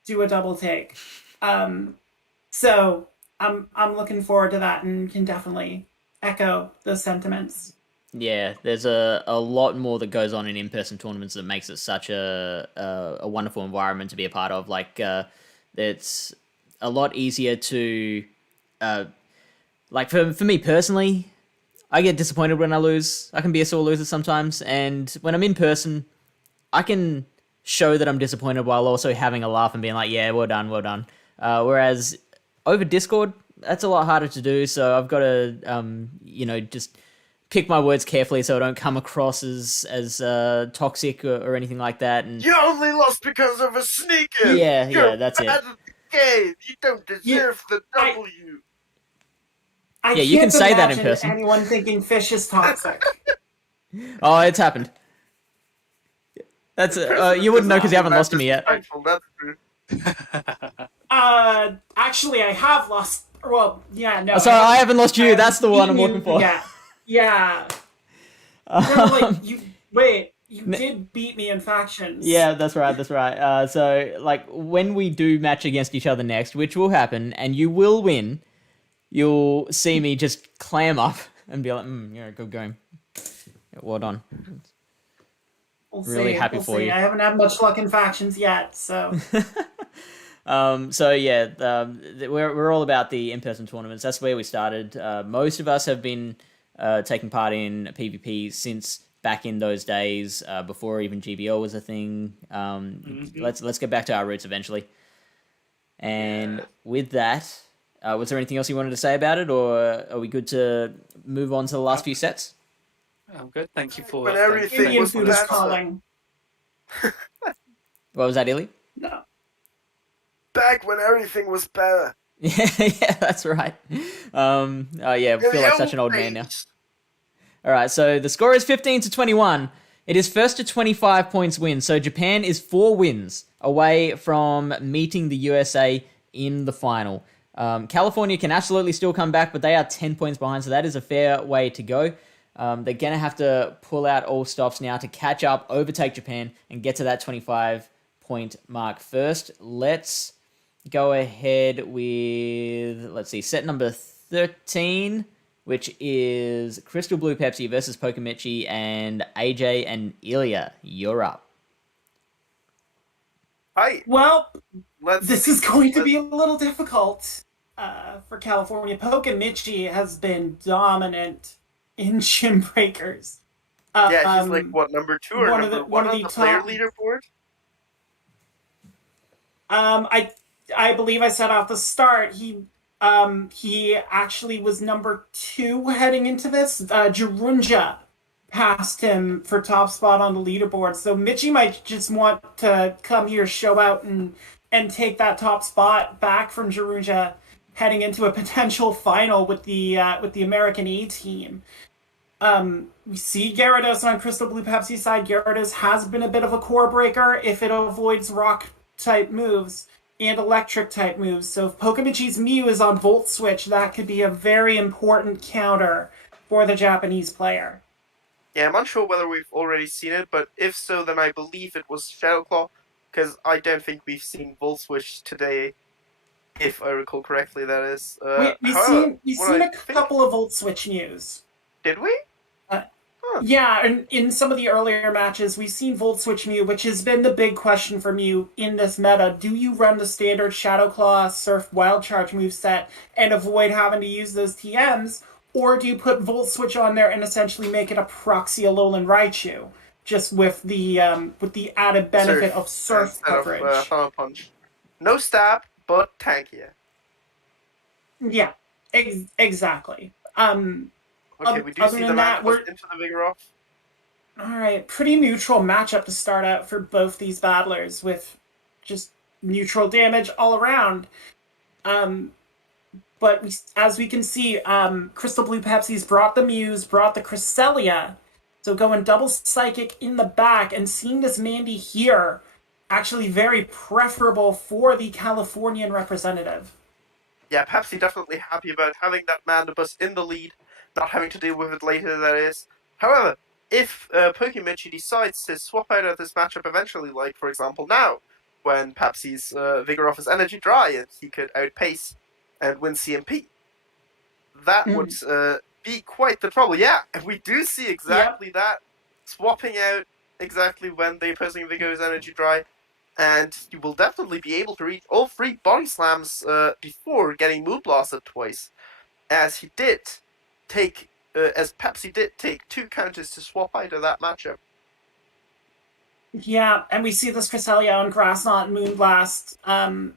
do a double take. So I'm looking forward to that and can definitely echo those sentiments. Yeah, there's a lot more that goes on in in-person tournaments that makes it such a wonderful environment to be a part of. Like, it's a lot easier to, like for me personally, I get disappointed when I lose. I can be a sore loser sometimes, and when I'm in person, I can show that I'm disappointed while also having a laugh and being like, yeah, well done, well done. Whereas over Discord, that's a lot harder to do, so I've got to, just pick my words carefully so I don't come across as toxic or anything like that. And You only lost because of a sneaker! yeah, that's it. Bad at the game! You don't deserve the W! I Yeah, you can can't say that in imagine person. anyone thinking Fish is toxic. Oh, it's happened. That's you wouldn't know because you haven't lost to me yet. That's true. Actually, I have lost. Well, yeah, no. Sorry, I haven't lost you. That's the one I'm looking for. Yeah. No, like, you did beat me in factions. Yeah, that's right. So, like, when we do match against each other next, which will happen, and you will win, you'll see me just clam up and be like, yeah, good going. Yeah, well done. We'll Really see, happy we'll for see. you. I haven't had much luck in factions yet, so. We're all about the in-person tournaments. That's where we started. Most of us have been taking part in PvP since back in those days, before even GBL was a thing. Let's get back to our roots eventually. And with that, was there anything else you wanted to say about it, or are we good to move on to the last few sets? I'm good. Thank you for When that. everything Indian was food is better. calling. What was that, Illy? No. Back when everything was better. Yeah, that's right. I feel like such an old man now. All right, so the score is 15-21. It is first to 25 points win. So Japan is 4 wins away from meeting the USA in the final. California can absolutely still come back, but they are 10 points behind, so that is a fair way to go. They're going to have to pull out all stops now to catch up, overtake Japan, and get to that 25-point mark first. Let's go ahead with, set number 13, which is Crystal Blue Pepsi versus Pokemichi, and AJ and Ilya. You're up. Hi. Well, this is going to be a little difficult. for California. Pokamichi has been dominant in Gymbreakers. Yeah, he's like what, number two or One of the number one one of on the the player top. leaderboard? Um, I I believe I said off the start he actually was number two heading into this. Jirunja passed him for top spot on the leaderboard. So Michi might just want to come here, show out, and take that top spot back from Jirunja, heading into a potential final with the American A team. We see Gyarados on Crystal Blue Pepsi's side. Gyarados has been a bit of a core breaker if it avoids rock type moves and electric type moves. So if Pokamichi's Mew is on Volt Switch, that could be a very important counter for the Japanese player. Yeah, I'm unsure whether we've already seen it, but if so, then I believe it was Shadowclaw, because I don't think we've seen Volt Switch today, if I recall correctly, that is. However, We've what seen I a think. couple of Volt Switch news. Did we? Uh, Huh. Yeah, and in some of the earlier matches, we've seen Volt Switch Mew, which has been the big question for Mew in this meta. Do you run the standard Shadow Claw, Surf, Wild Charge moveset and avoid having to use those TMs? Or do you put Volt Switch on there and essentially make it a proxy Alolan Raichu, just with the added benefit of Surf Surf instead of coverage? Thunder Punch. No stab, but tankier. Yeah, exactly. Okay, we do Other see the than that, Mandibus we're into the Vigoroth. all right. Pretty neutral matchup to start out for both these battlers, with just neutral damage all around. Um, but as we can see, Crystal Blue Pepsi's brought the Muse, brought the Cresselia. So going double Psychic in the back and seeing this Mandy here, actually very preferable for the Californian representative. Yeah, Pepsi definitely happy about having that Mandibus in the lead, not having to deal with it later, that is. However, if Pokemichi decides to swap out of this matchup eventually, like, for example, now, when Pepsi's Vigoroth is energy dry and he could outpace and win CMP, that would Mm. be quite the trouble. Yeah, we do see Yep. exactly that, swapping out exactly when the opposing Vigor is energy dry, and you will definitely be able to reach all three body slams before getting Moon Blasted twice, as he did as Pepsi did take two counters to swap out of that matchup. Yeah, and we see this Cresselia on Grassnot and Moonblast.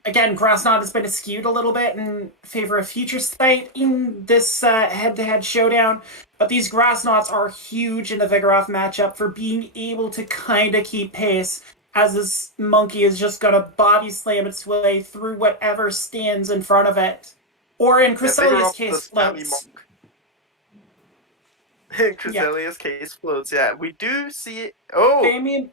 Again, Grassnot has been skewed a little bit in favor of Future Spite in this head-to-head showdown, but these Grassnots are huge in the Vigoroth matchup for being able to kind of keep pace, as this monkey is just going to body slam its way through whatever stands in front of it. Or in Yeah, Cresselia's Vigoroth, the case, spammy floats. monk. In Yeah. Cresselia's case, floats. Yeah, we do see it. Oh, Damien,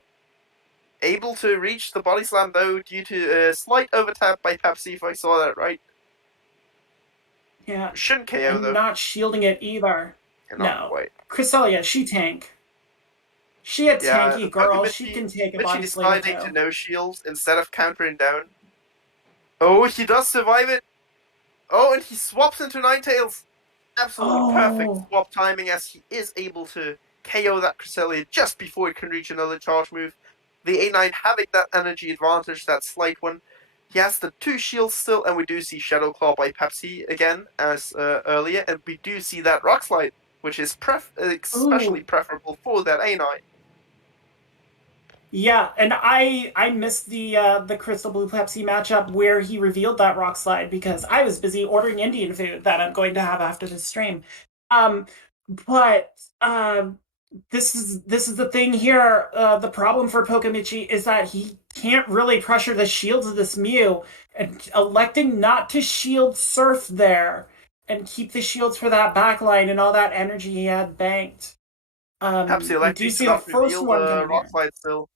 able to reach the body slam though due to a slight overtap by Pepsi, if I saw that right. yeah, Shouldn't KO and though. not shielding it either. Not No. quite. Cresselia, she tank. She a Yeah, tanky the girl. She Pokemichi can take a Michi body slam deciding to too. no shield instead of countering down. Oh, he does survive it. Oh, and he swaps into Ninetales. Absolutely perfect Oh, swap timing as he is able to KO that Cresselia just before it can reach another charge move. The A9 having that energy advantage, that slight one. He has the two shields still, and we do see Shadow Claw by Pepsi again as earlier, and we do see that Rock Slide, which is especially ooh, preferable for that A9. yeah. And I missed the Crystal Blue Pepsi matchup where he revealed that rock slide because I was busy ordering Indian food that I'm going to have after this stream. Um, but this is the thing here. The problem for Pokamichi is that he can't really pressure the shields of this Mew, and electing not to shield Surf there and keep the shields for that backline and all that energy he had banked. Pepsi We do electing to see the not first reveal one the coming Rock here. Slide still,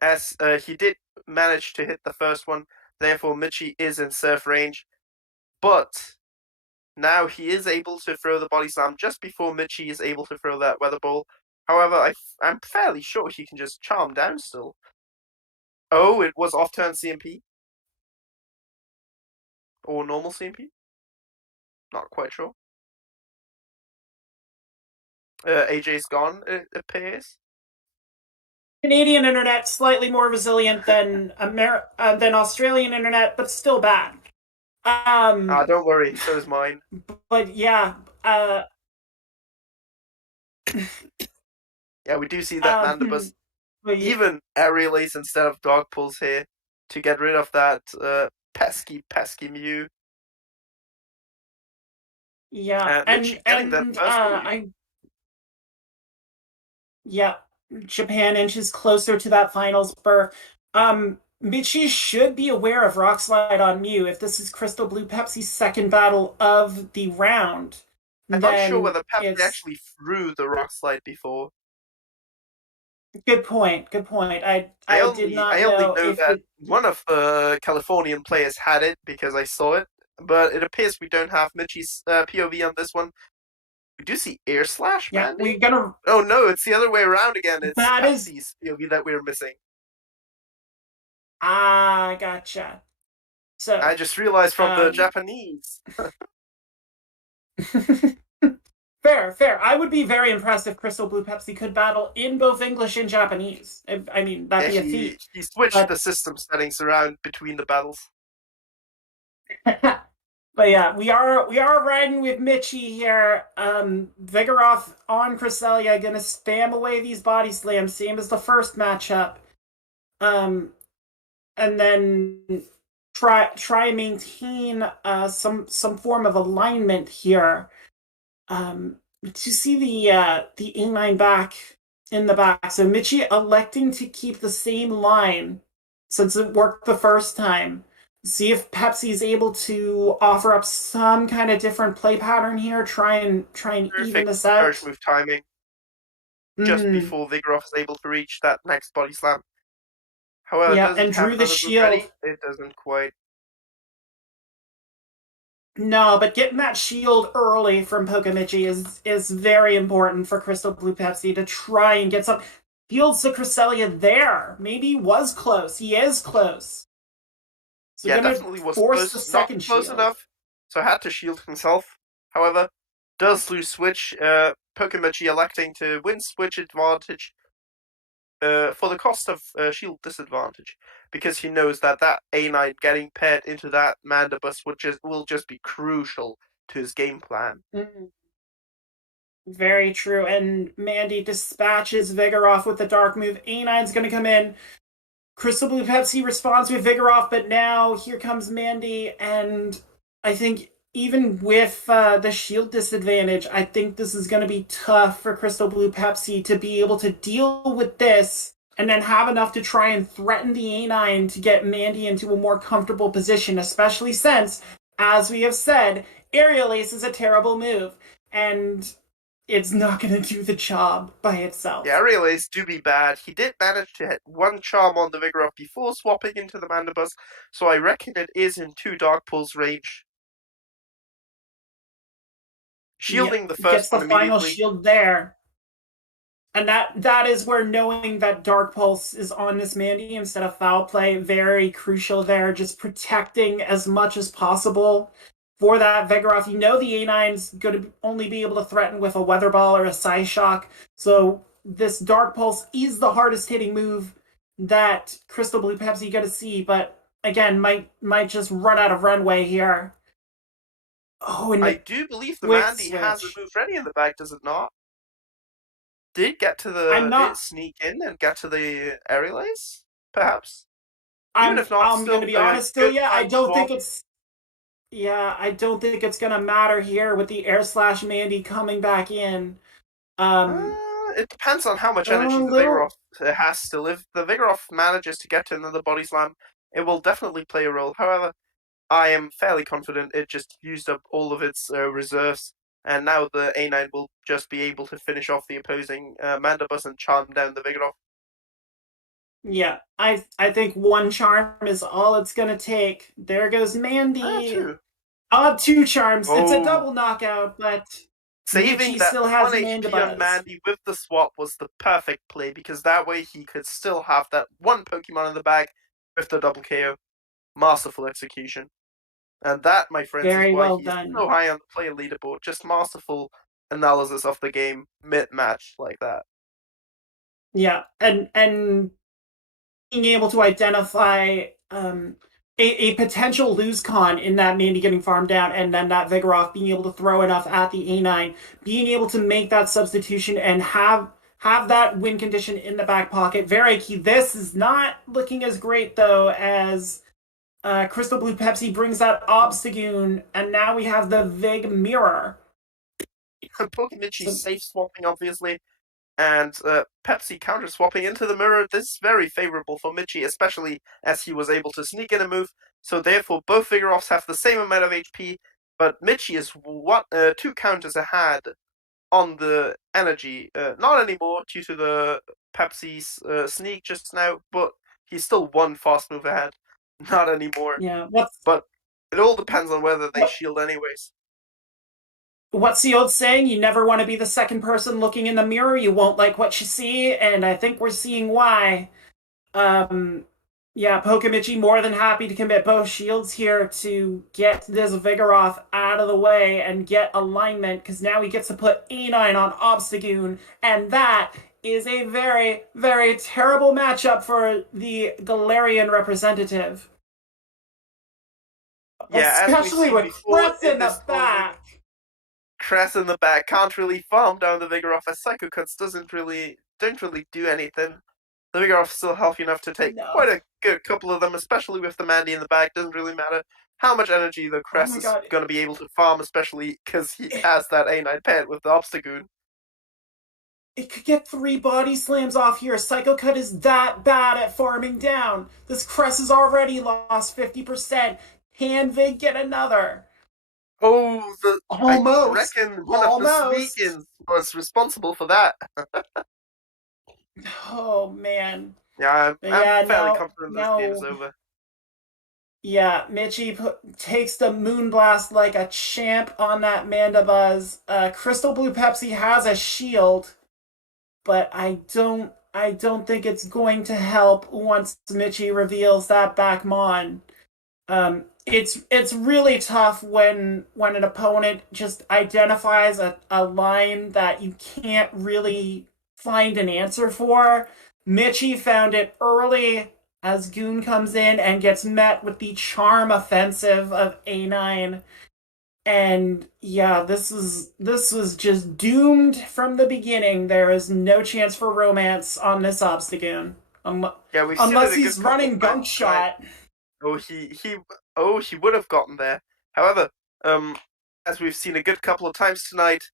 as he did manage to hit the first one. Therefore, Michi is in surf range, but now he is able to throw the body slam just before Michi is able to throw that weather ball. However, I'm fairly sure he can just charm down still. Oh, it was off turn CMP or normal CMP. Not quite sure. AJ's gone. It appears. Canadian internet slightly more resilient than than Australian internet, but still bad. Don't worry, so is mine. But yeah, Yeah, we do see that Mandibus. um, but yeah, Even aerial ace instead of dog pulls here to get rid of that pesky Mew. yeah, And Michi getting that first W. yeah, Japan inches closer to that finals berth. Michi should be aware of Rock Slide on Mew. If this is Crystal Blue Pepsi's second battle of the round, I'm not sure then whether Pepsi it's actually threw the rock slide before. good point. Good point. I did not I only know know if that it. one of the Californian players had it because I saw it, but it appears we don't have Michi's POV on this one. We do see Air Slash, Yeah, Mandy? we're gonna. Oh no, it's the other way around again. It's That is. Pepsi's POV that we're missing. Gotcha. I So, just realized from the um, Japanese. fair, fair. I would be very impressed if Crystal Blue Pepsi could battle in both English and Japanese. I mean, Yeah, that'd be a feat. he switched But the system settings around between the battles. but yeah, we are riding with Michi here. Vigoroth on Cresselia, gonna spam away these body slams, same as the first matchup. Um, and then try and maintain some form of alignment here. To see the A9 back in the back. So Michi electing to keep the same line since it worked the first time. See if Pepsi's able to offer up some kind of different play pattern here. Try and even Perfect this charge out. move timing just Mm, before Vigoroth is able to reach that next body slam. However, yeah, does he and have drew the another move shield. ready? It doesn't quite. No, but getting that shield early from Pokemichi is very important for Crystal Blue Pepsi to try and get some. Fields to Cresselia there. Maybe he was close. He is close. So Yeah, gonna definitely was force the close. Not second close shield. enough, so had to shield himself. However, does lose switch. Pokemichi electing to win switch advantage for the cost of shield disadvantage because he knows that that A9 getting paired into that Mandibus will just be crucial to his game plan. Mm, very true. And Mandy dispatches Vigoroth with the dark move. A9's gonna come in. Crystal Blue Pepsi responds with Vigoroth, but now here comes Mandy, and I think even with the shield disadvantage, I think this is going to be tough for Crystal Blue Pepsi to be able to deal with this and then have enough to try and threaten the A9 to get Mandy into a more comfortable position, especially since, as we have said, Aerial Ace is a terrible move, and it's not going to do the job by Yeah, itself. relays do be bad. He did manage to hit one charm on the Vigoroth before swapping into the Mandibus, so I reckon it is in two Dark Pulse range. Yeah, Shielding the gets first the one final immediately. shield there. And that is where knowing that Dark Pulse is on this Mandy instead of foul play, very crucial there. Just protecting as much as possible for that Vigoroth. You know the A9's going to only be able to threaten with a Weather Ball or a Psyshock. So this Dark Pulse is the hardest hitting move that Crystal Blue Pepsi going to see, but again, might just run out of runway here. Oh, and I the do believe the quick Mandy has a switch. move ready in the bag, does it not? I'm Did it not sneak in and get to the relays? Perhaps? Even I'm if not, I'm gonna still be a honest still, good yeah. I time don't think swap. it's yeah, I don't think it's gonna matter here with the air slash Mandy coming back in. Um It depends on how much a energy the little Vigoroth has still. If the Vigoroth manages to get to another body slam, it will definitely play a role. However, I am fairly confident it just used up all of its reserves, and now the A9 will just be able to finish off the opposing Mandibus and charm down the Vigoroth. yeah. I think one charm is all it's gonna take. There goes Ah, Mandy. two. Two charms. It's a Oh, double knockout, but saving Michi that still has 1 HP on Mandibuzz. Mandy with the swap was the perfect play because that way he could still have that one Pokemon in the bag with the double KO. Masterful execution. And that, my friends, is Very why well he's done. so high on the player leaderboard. Just masterful analysis of the game mid-match like that. Yeah. And being able to identify a potential lose con in that Mandy getting farmed down, and then that Vigoroth being able to throw enough at the A9, being able to make that substitution and have that win condition in the back pocket. Very key. This is not looking as great though as Crystal Blue Pepsi brings that Obstagoon, and now we have the Vig Mirror. Pokemichi safe swapping, obviously, and Pepsi counter swapping into the mirror. This is very favorable for Michi, especially as he was able to sneak in a move. So therefore, both Vigoroths have the same amount of HP, but Michi is 2 counters ahead on the energy. Not anymore due to the Pepsi's sneak just now, but he's still 1 fast move ahead. Not anymore. Yeah. But it all depends on whether they shield anyways. What's the old saying? You never want to be the second person looking in the mirror. You won't like what you see, and I think we're seeing why. Yeah, Pokemichi more than happy to commit both shields here to get this Vigoroth out of the way and get alignment, because now he gets to put A9 on Obstagoon, and that is a very, very terrible matchup for the Galarian representative. Yeah, especially with Cress in the back. Cress in the back can't really farm down the Vigoroth, as Psycho Cuts don't really do anything. The Vigoroth's still healthy enough to take quite a good couple of them, especially with the Mandy in the back. Doesn't really matter how much energy the Cress is going to be able to farm, especially because he has that A9 pet with the Obstagoon. It could get 3 body slams off here. Psycho Cut is that bad at farming down. This Cress has already lost 50%. Can Vig get another? Oh, almost. I reckon one of the Sneakins was responsible for that. Oh, man. Yeah, I'm fairly confident this game is over. Yeah, Michi takes the Moonblast like a champ on that Mandibuzz. Crystal Blue Pepsi has a shield, but I don't think it's going to help once Michi reveals that back Mon. It's really tough when an opponent just identifies a line that you can't really find an answer for. Michi found it early as Goon comes in and gets met with the charm offensive of A9. And yeah, this was just doomed from the beginning. There is no chance for romance on this Obstagoon. Unless he's running Gunk Shot. He would have gotten there. However, as we've seen a good couple of times tonight,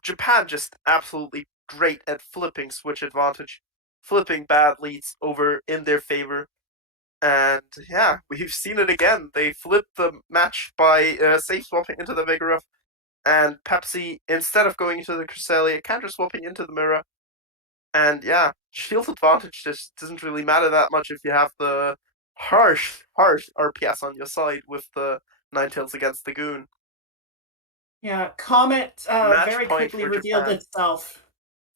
Japan just absolutely great at flipping switch advantage. Flipping bad leads over in their favor. And yeah, we've seen it again. They flipped the match by safe swapping into the Vigoroth, and Pepsi, instead of going into the Cresselia, counter swapping into the Mirror. And yeah, shield advantage just doesn't really matter that much if you have the harsh RPS on your side with the Ninetales against the Goon. Yeah, Comet very quickly revealed itself.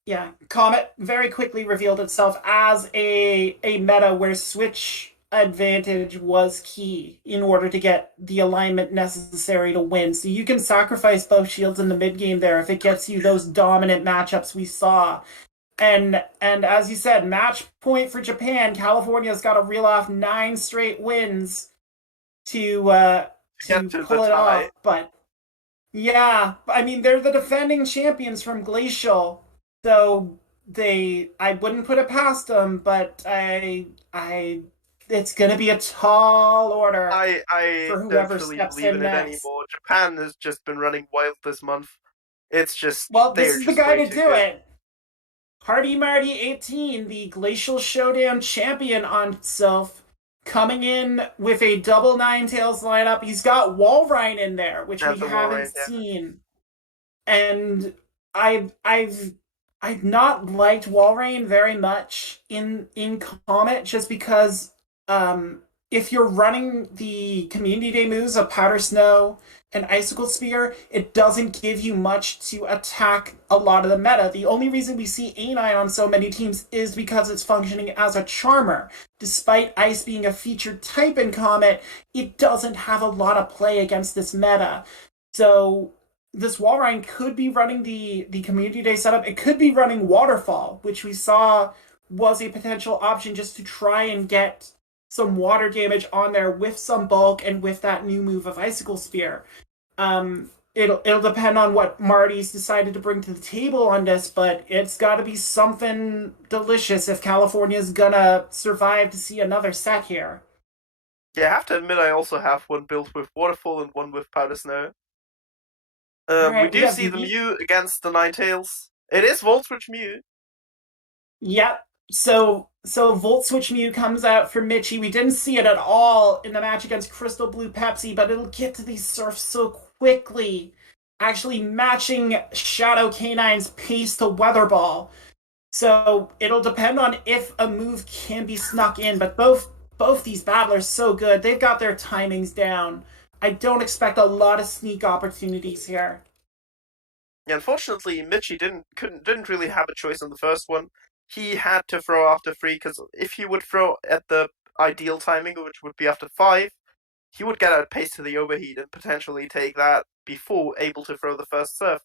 Yeah, Comet very quickly revealed itself as a meta where switch advantage was key in order to get the alignment necessary to win. So you can sacrifice both shields in the mid game there if it gets you those dominant matchups we saw. And as you said, match point for Japan. California's got to reel off 9 straight wins to pull it off. But yeah, I mean, they're the defending champions from Glacial, so I wouldn't put it past them. But it's gonna be a tall order. I for whoever don't really steps believe in it next. anymore. Japan has just been running wild this month. It's just this is the guy to do it. Hardy Marty 18, the Glacial Showdown champion on itself, coming in with a double Ninetales lineup. He's got Walrein in there, which we haven't seen. And I've not liked Walrein very much in Comet, just because if you're running the Community Day moves of Powder Snow and Icicle Spear, it doesn't give you much to attack a lot of the meta. The only reason we see A9 on so many teams is because it's functioning as a charmer. Despite Ice being a featured type in Comet, it doesn't have a lot of play against this meta. So this Walrein could be running the Community Day setup. It could be running Waterfall, which we saw was a potential option just to try and get water damage on there with some bulk and with that new move of Icicle Spear. It'll depend on what Marty's decided to bring to the table on this, but it's got to be something delicious if California's gonna survive to see another set here. Yeah, I have to admit I also have one built with Waterfall and one with Powder Snow. We do see the Mew against the Ninetales. It is Volt Switch Mew. Yep. So Volt Switch Mew comes out for Mitchie. We didn't see it at all in the match against Crystal Blue Pepsi, but it'll get to these surfs so quickly, actually matching Shadow Canine's pace to Weather Ball. So it'll depend on if a move can be snuck in, but both these battlers so good. They've got their timings down. I don't expect a lot of sneak opportunities here. Yeah, unfortunately, Mitchie didn't really have a choice on the first one. He had to throw after 3, because if he would throw at the ideal timing, which would be after 5, he would get outpaced to the overheat and potentially take that before able to throw the first surf.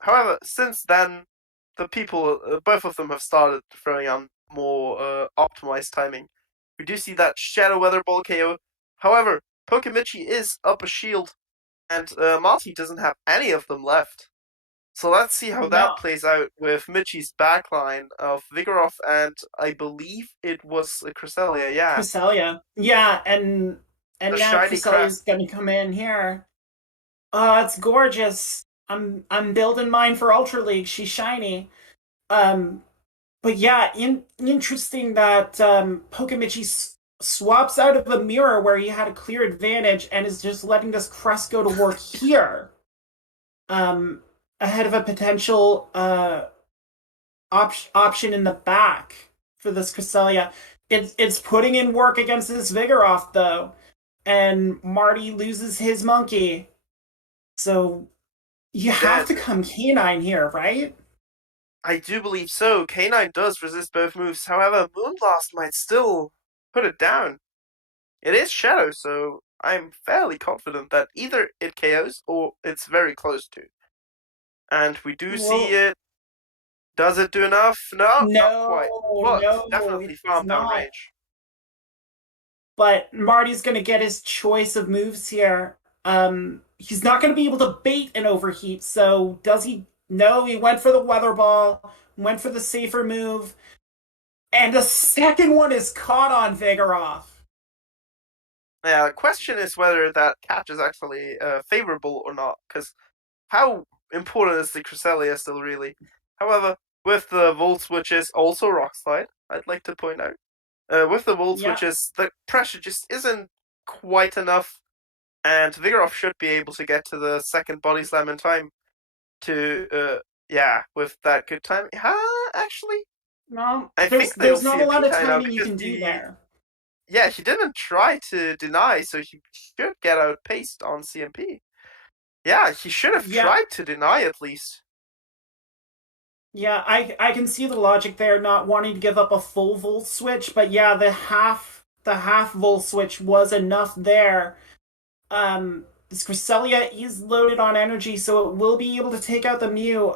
However, since then, the people, both of them have started throwing on more optimized timing. We do see that Shadow Weather Ball KO. However, Pokemichi is up a shield, and Marty doesn't have any of them left. So let's see how that plays out with Michi's backline of Vigoroth and I believe it was Cresselia, yeah. Cresselia. Yeah, and now Cresselia's gonna come in here. It's gorgeous. I'm building mine for Ultra League. She's shiny. But yeah, interesting that Pokemichi swaps out of a mirror where he had a clear advantage and is just letting this crest go to work here. Ahead of a potential option in the back for this Cresselia. It's putting in work against this Vigoroth, though. And Marty loses his monkey. So you have to come Canine here, right? I do believe so. Canine does resist both moves. However, Moonblast might still put it down. It is Shadow, so I'm fairly confident that either it KOs or it's very close to. And we do see it. Does it do enough? No, not quite. But definitely farm down range. But Marty's going to get his choice of moves here. He's not going to be able to bait an overheat, so does he? No, he went for the Weather Ball, went for the safer move, and the second one is caught on Vigoroth. Yeah, the question is whether that catch is actually favorable or not, because how important is the Cresselia still really? However, with the Volt Switches, also Rock Slide, I'd like to point out. With the Volt Switches, the pressure just isn't quite enough, and Vigoroth should be able to get to the second Body Slam in time to, with that good time. Actually? No, there's not a lot of timing you can do there. Yeah, he didn't try to deny, so he should get outpaced on CMP. Yeah, he should have tried to deny at least. Yeah, I can see the logic there, not wanting to give up a full Volt Switch, but yeah, the half Volt Switch was enough there. This Cresselia is loaded on energy, so it will be able to take out the Mew.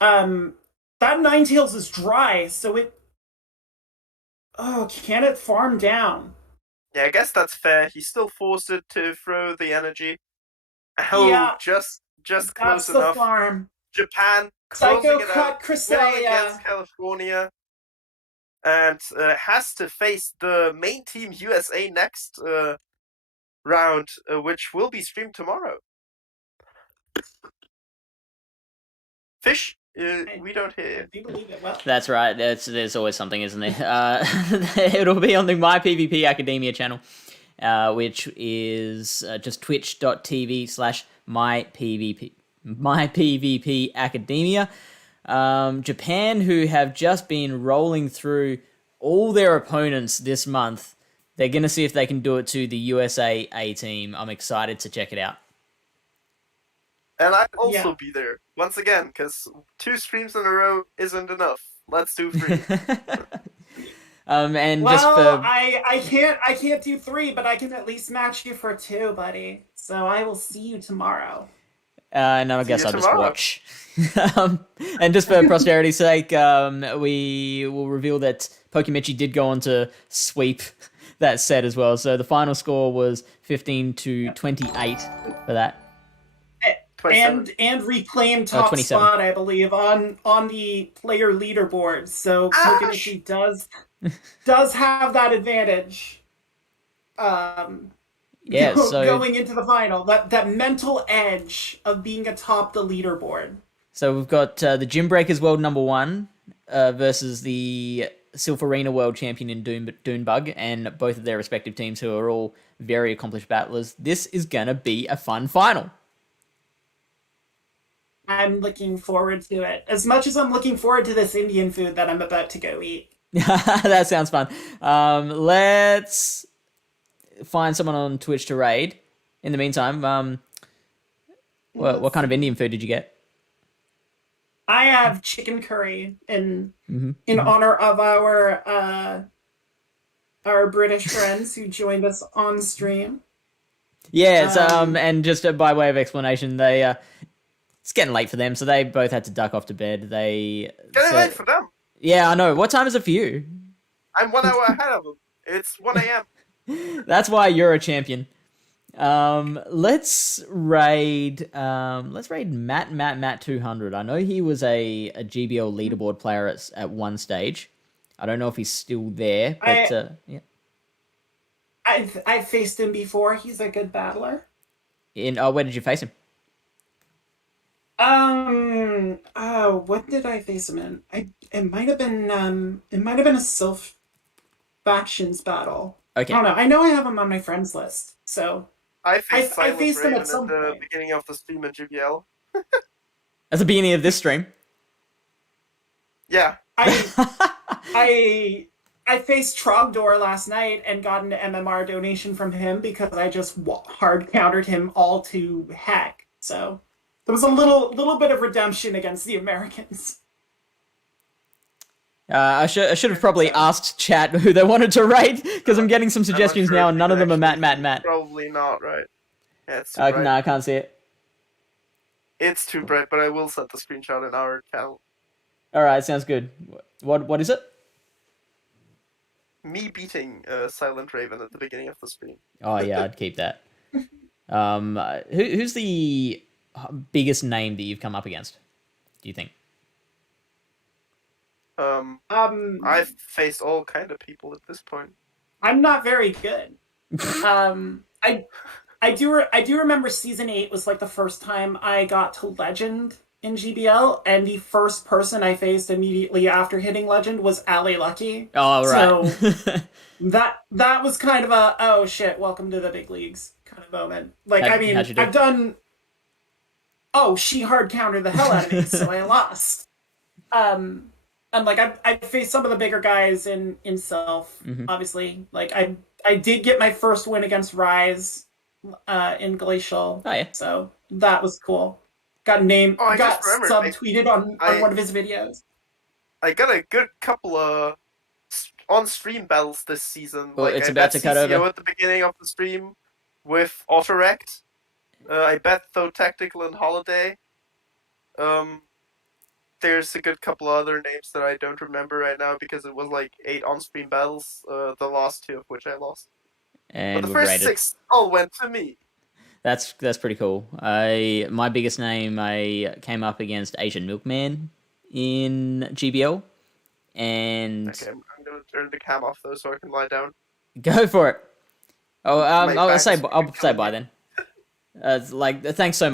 That Ninetales is dry, so it... Oh, can it farm down? Yeah, I guess that's fair. He still forced it to throw the energy. Oh, just close enough. Farm. Japan closing it out, winning against California, and has to face the main team USA next round, which will be streamed tomorrow. Fish, we don't hear. Do you believe it? Well, that's right. There's always something, isn't there? It'll be on the My PvP Academia channel, which is just twitch.tv/mypvp Academia. Japan, who have just been rolling through all their opponents this month, they're going to see if they can do it to the USA A team. I'm excited to check it out. And I'd also be there, once again, because 2 streams in a row isn't enough. Let's do 3. I can't do 3, but I can at least match you for 2, buddy. So I will see you tomorrow. And I See guess you I'll just tomorrow. watch. And just for posterity's sake, we will reveal that Pokemichi did go on to sweep that set as well. So the final score was 15-28 for that. 27. And reclaim top 27. spot, I believe, on the player leaderboard. So Pokemichi does have that advantage. Yeah, so Going into the final, that mental edge of being atop the leaderboard. so we've got the Gymbreakers World #1 versus the Silpharina World Champion in Dunebug, and both of their respective teams, who are all very accomplished battlers. This is gonna be a fun final. I'm looking forward to it. As much as I'm looking forward to this Indian food that I'm about to go eat. That sounds fun. Let's find someone on Twitch to raid. In the meantime, what kind of Indian food did you get? I have chicken curry in honor of our British friends who joined us on stream. Yes, and just by way of explanation, they it's getting late for them, so they both had to duck off to bed. Getting late for them. Yeah, I know. What time is it for you? I'm 1 hour ahead of them. It's 1 a.m. That's why you're a champion. Let's raid Matt 200. I know he was a GBL leaderboard player at one stage. I don't know if he's still there, but yeah. I've faced him before. He's a good battler. Where did you face him? What did I face him in? It might have been a Sylph factions battle. Okay. I don't know. I know I have him on my friends list. So I faced I Silent faced him Raven at some the point. beginning of the stream at GBL. At the beginning of this stream. Yeah. I faced Trogdor last night and got an MMR donation from him because I just hard countered him all to heck. So there was a little bit of redemption against the Americans. I should have probably asked chat who they wanted to raid, because I'm getting some suggestions sure now, if and you none of can them are actually Matt. Probably not, right? Yeah, it's too bright. No, I can't see it. It's too bright, but I will set the screenshot in our channel. All right, sounds good. What is it? Me beating Silent Raven at the beginning of the stream. Oh yeah, I'd keep that. Who's the biggest name that you've come up against, do you think? I've faced all kind of people at this point. I'm not very good. I do remember season 8 was like the first time I got to Legend in GBL, and the first person I faced immediately after hitting Legend was Ali Lucky. Oh right. So that was kind of a oh shit, welcome to the big leagues kind of moment. Like How'd you do? I've done. Oh, she hard countered the hell out of me, so I lost. And like I faced some of the bigger guys in Self, obviously. Like I did get my first win against Rise in Glacial. Oh yeah. So that was cool. Got named, got subtweeted on one of his videos. I got a good couple of on-stream battles this season. Well, like it's I about bet to cut CCO over. at the beginning of the stream with Autorect. I bet Though Tactical and Holiday. There's a good couple of other names that I don't remember right now because it was like 8 on-stream battles, the last 2 of which I lost. And But the we're first rated. 6 all went to me. That's pretty cool. My biggest name, I came up against Asian Milkman in GBL, and Okay, I'm gonna turn the cam off though so I can lie down. go for it. Oh, My I'll back's say fucking bye killing then. Thanks so much.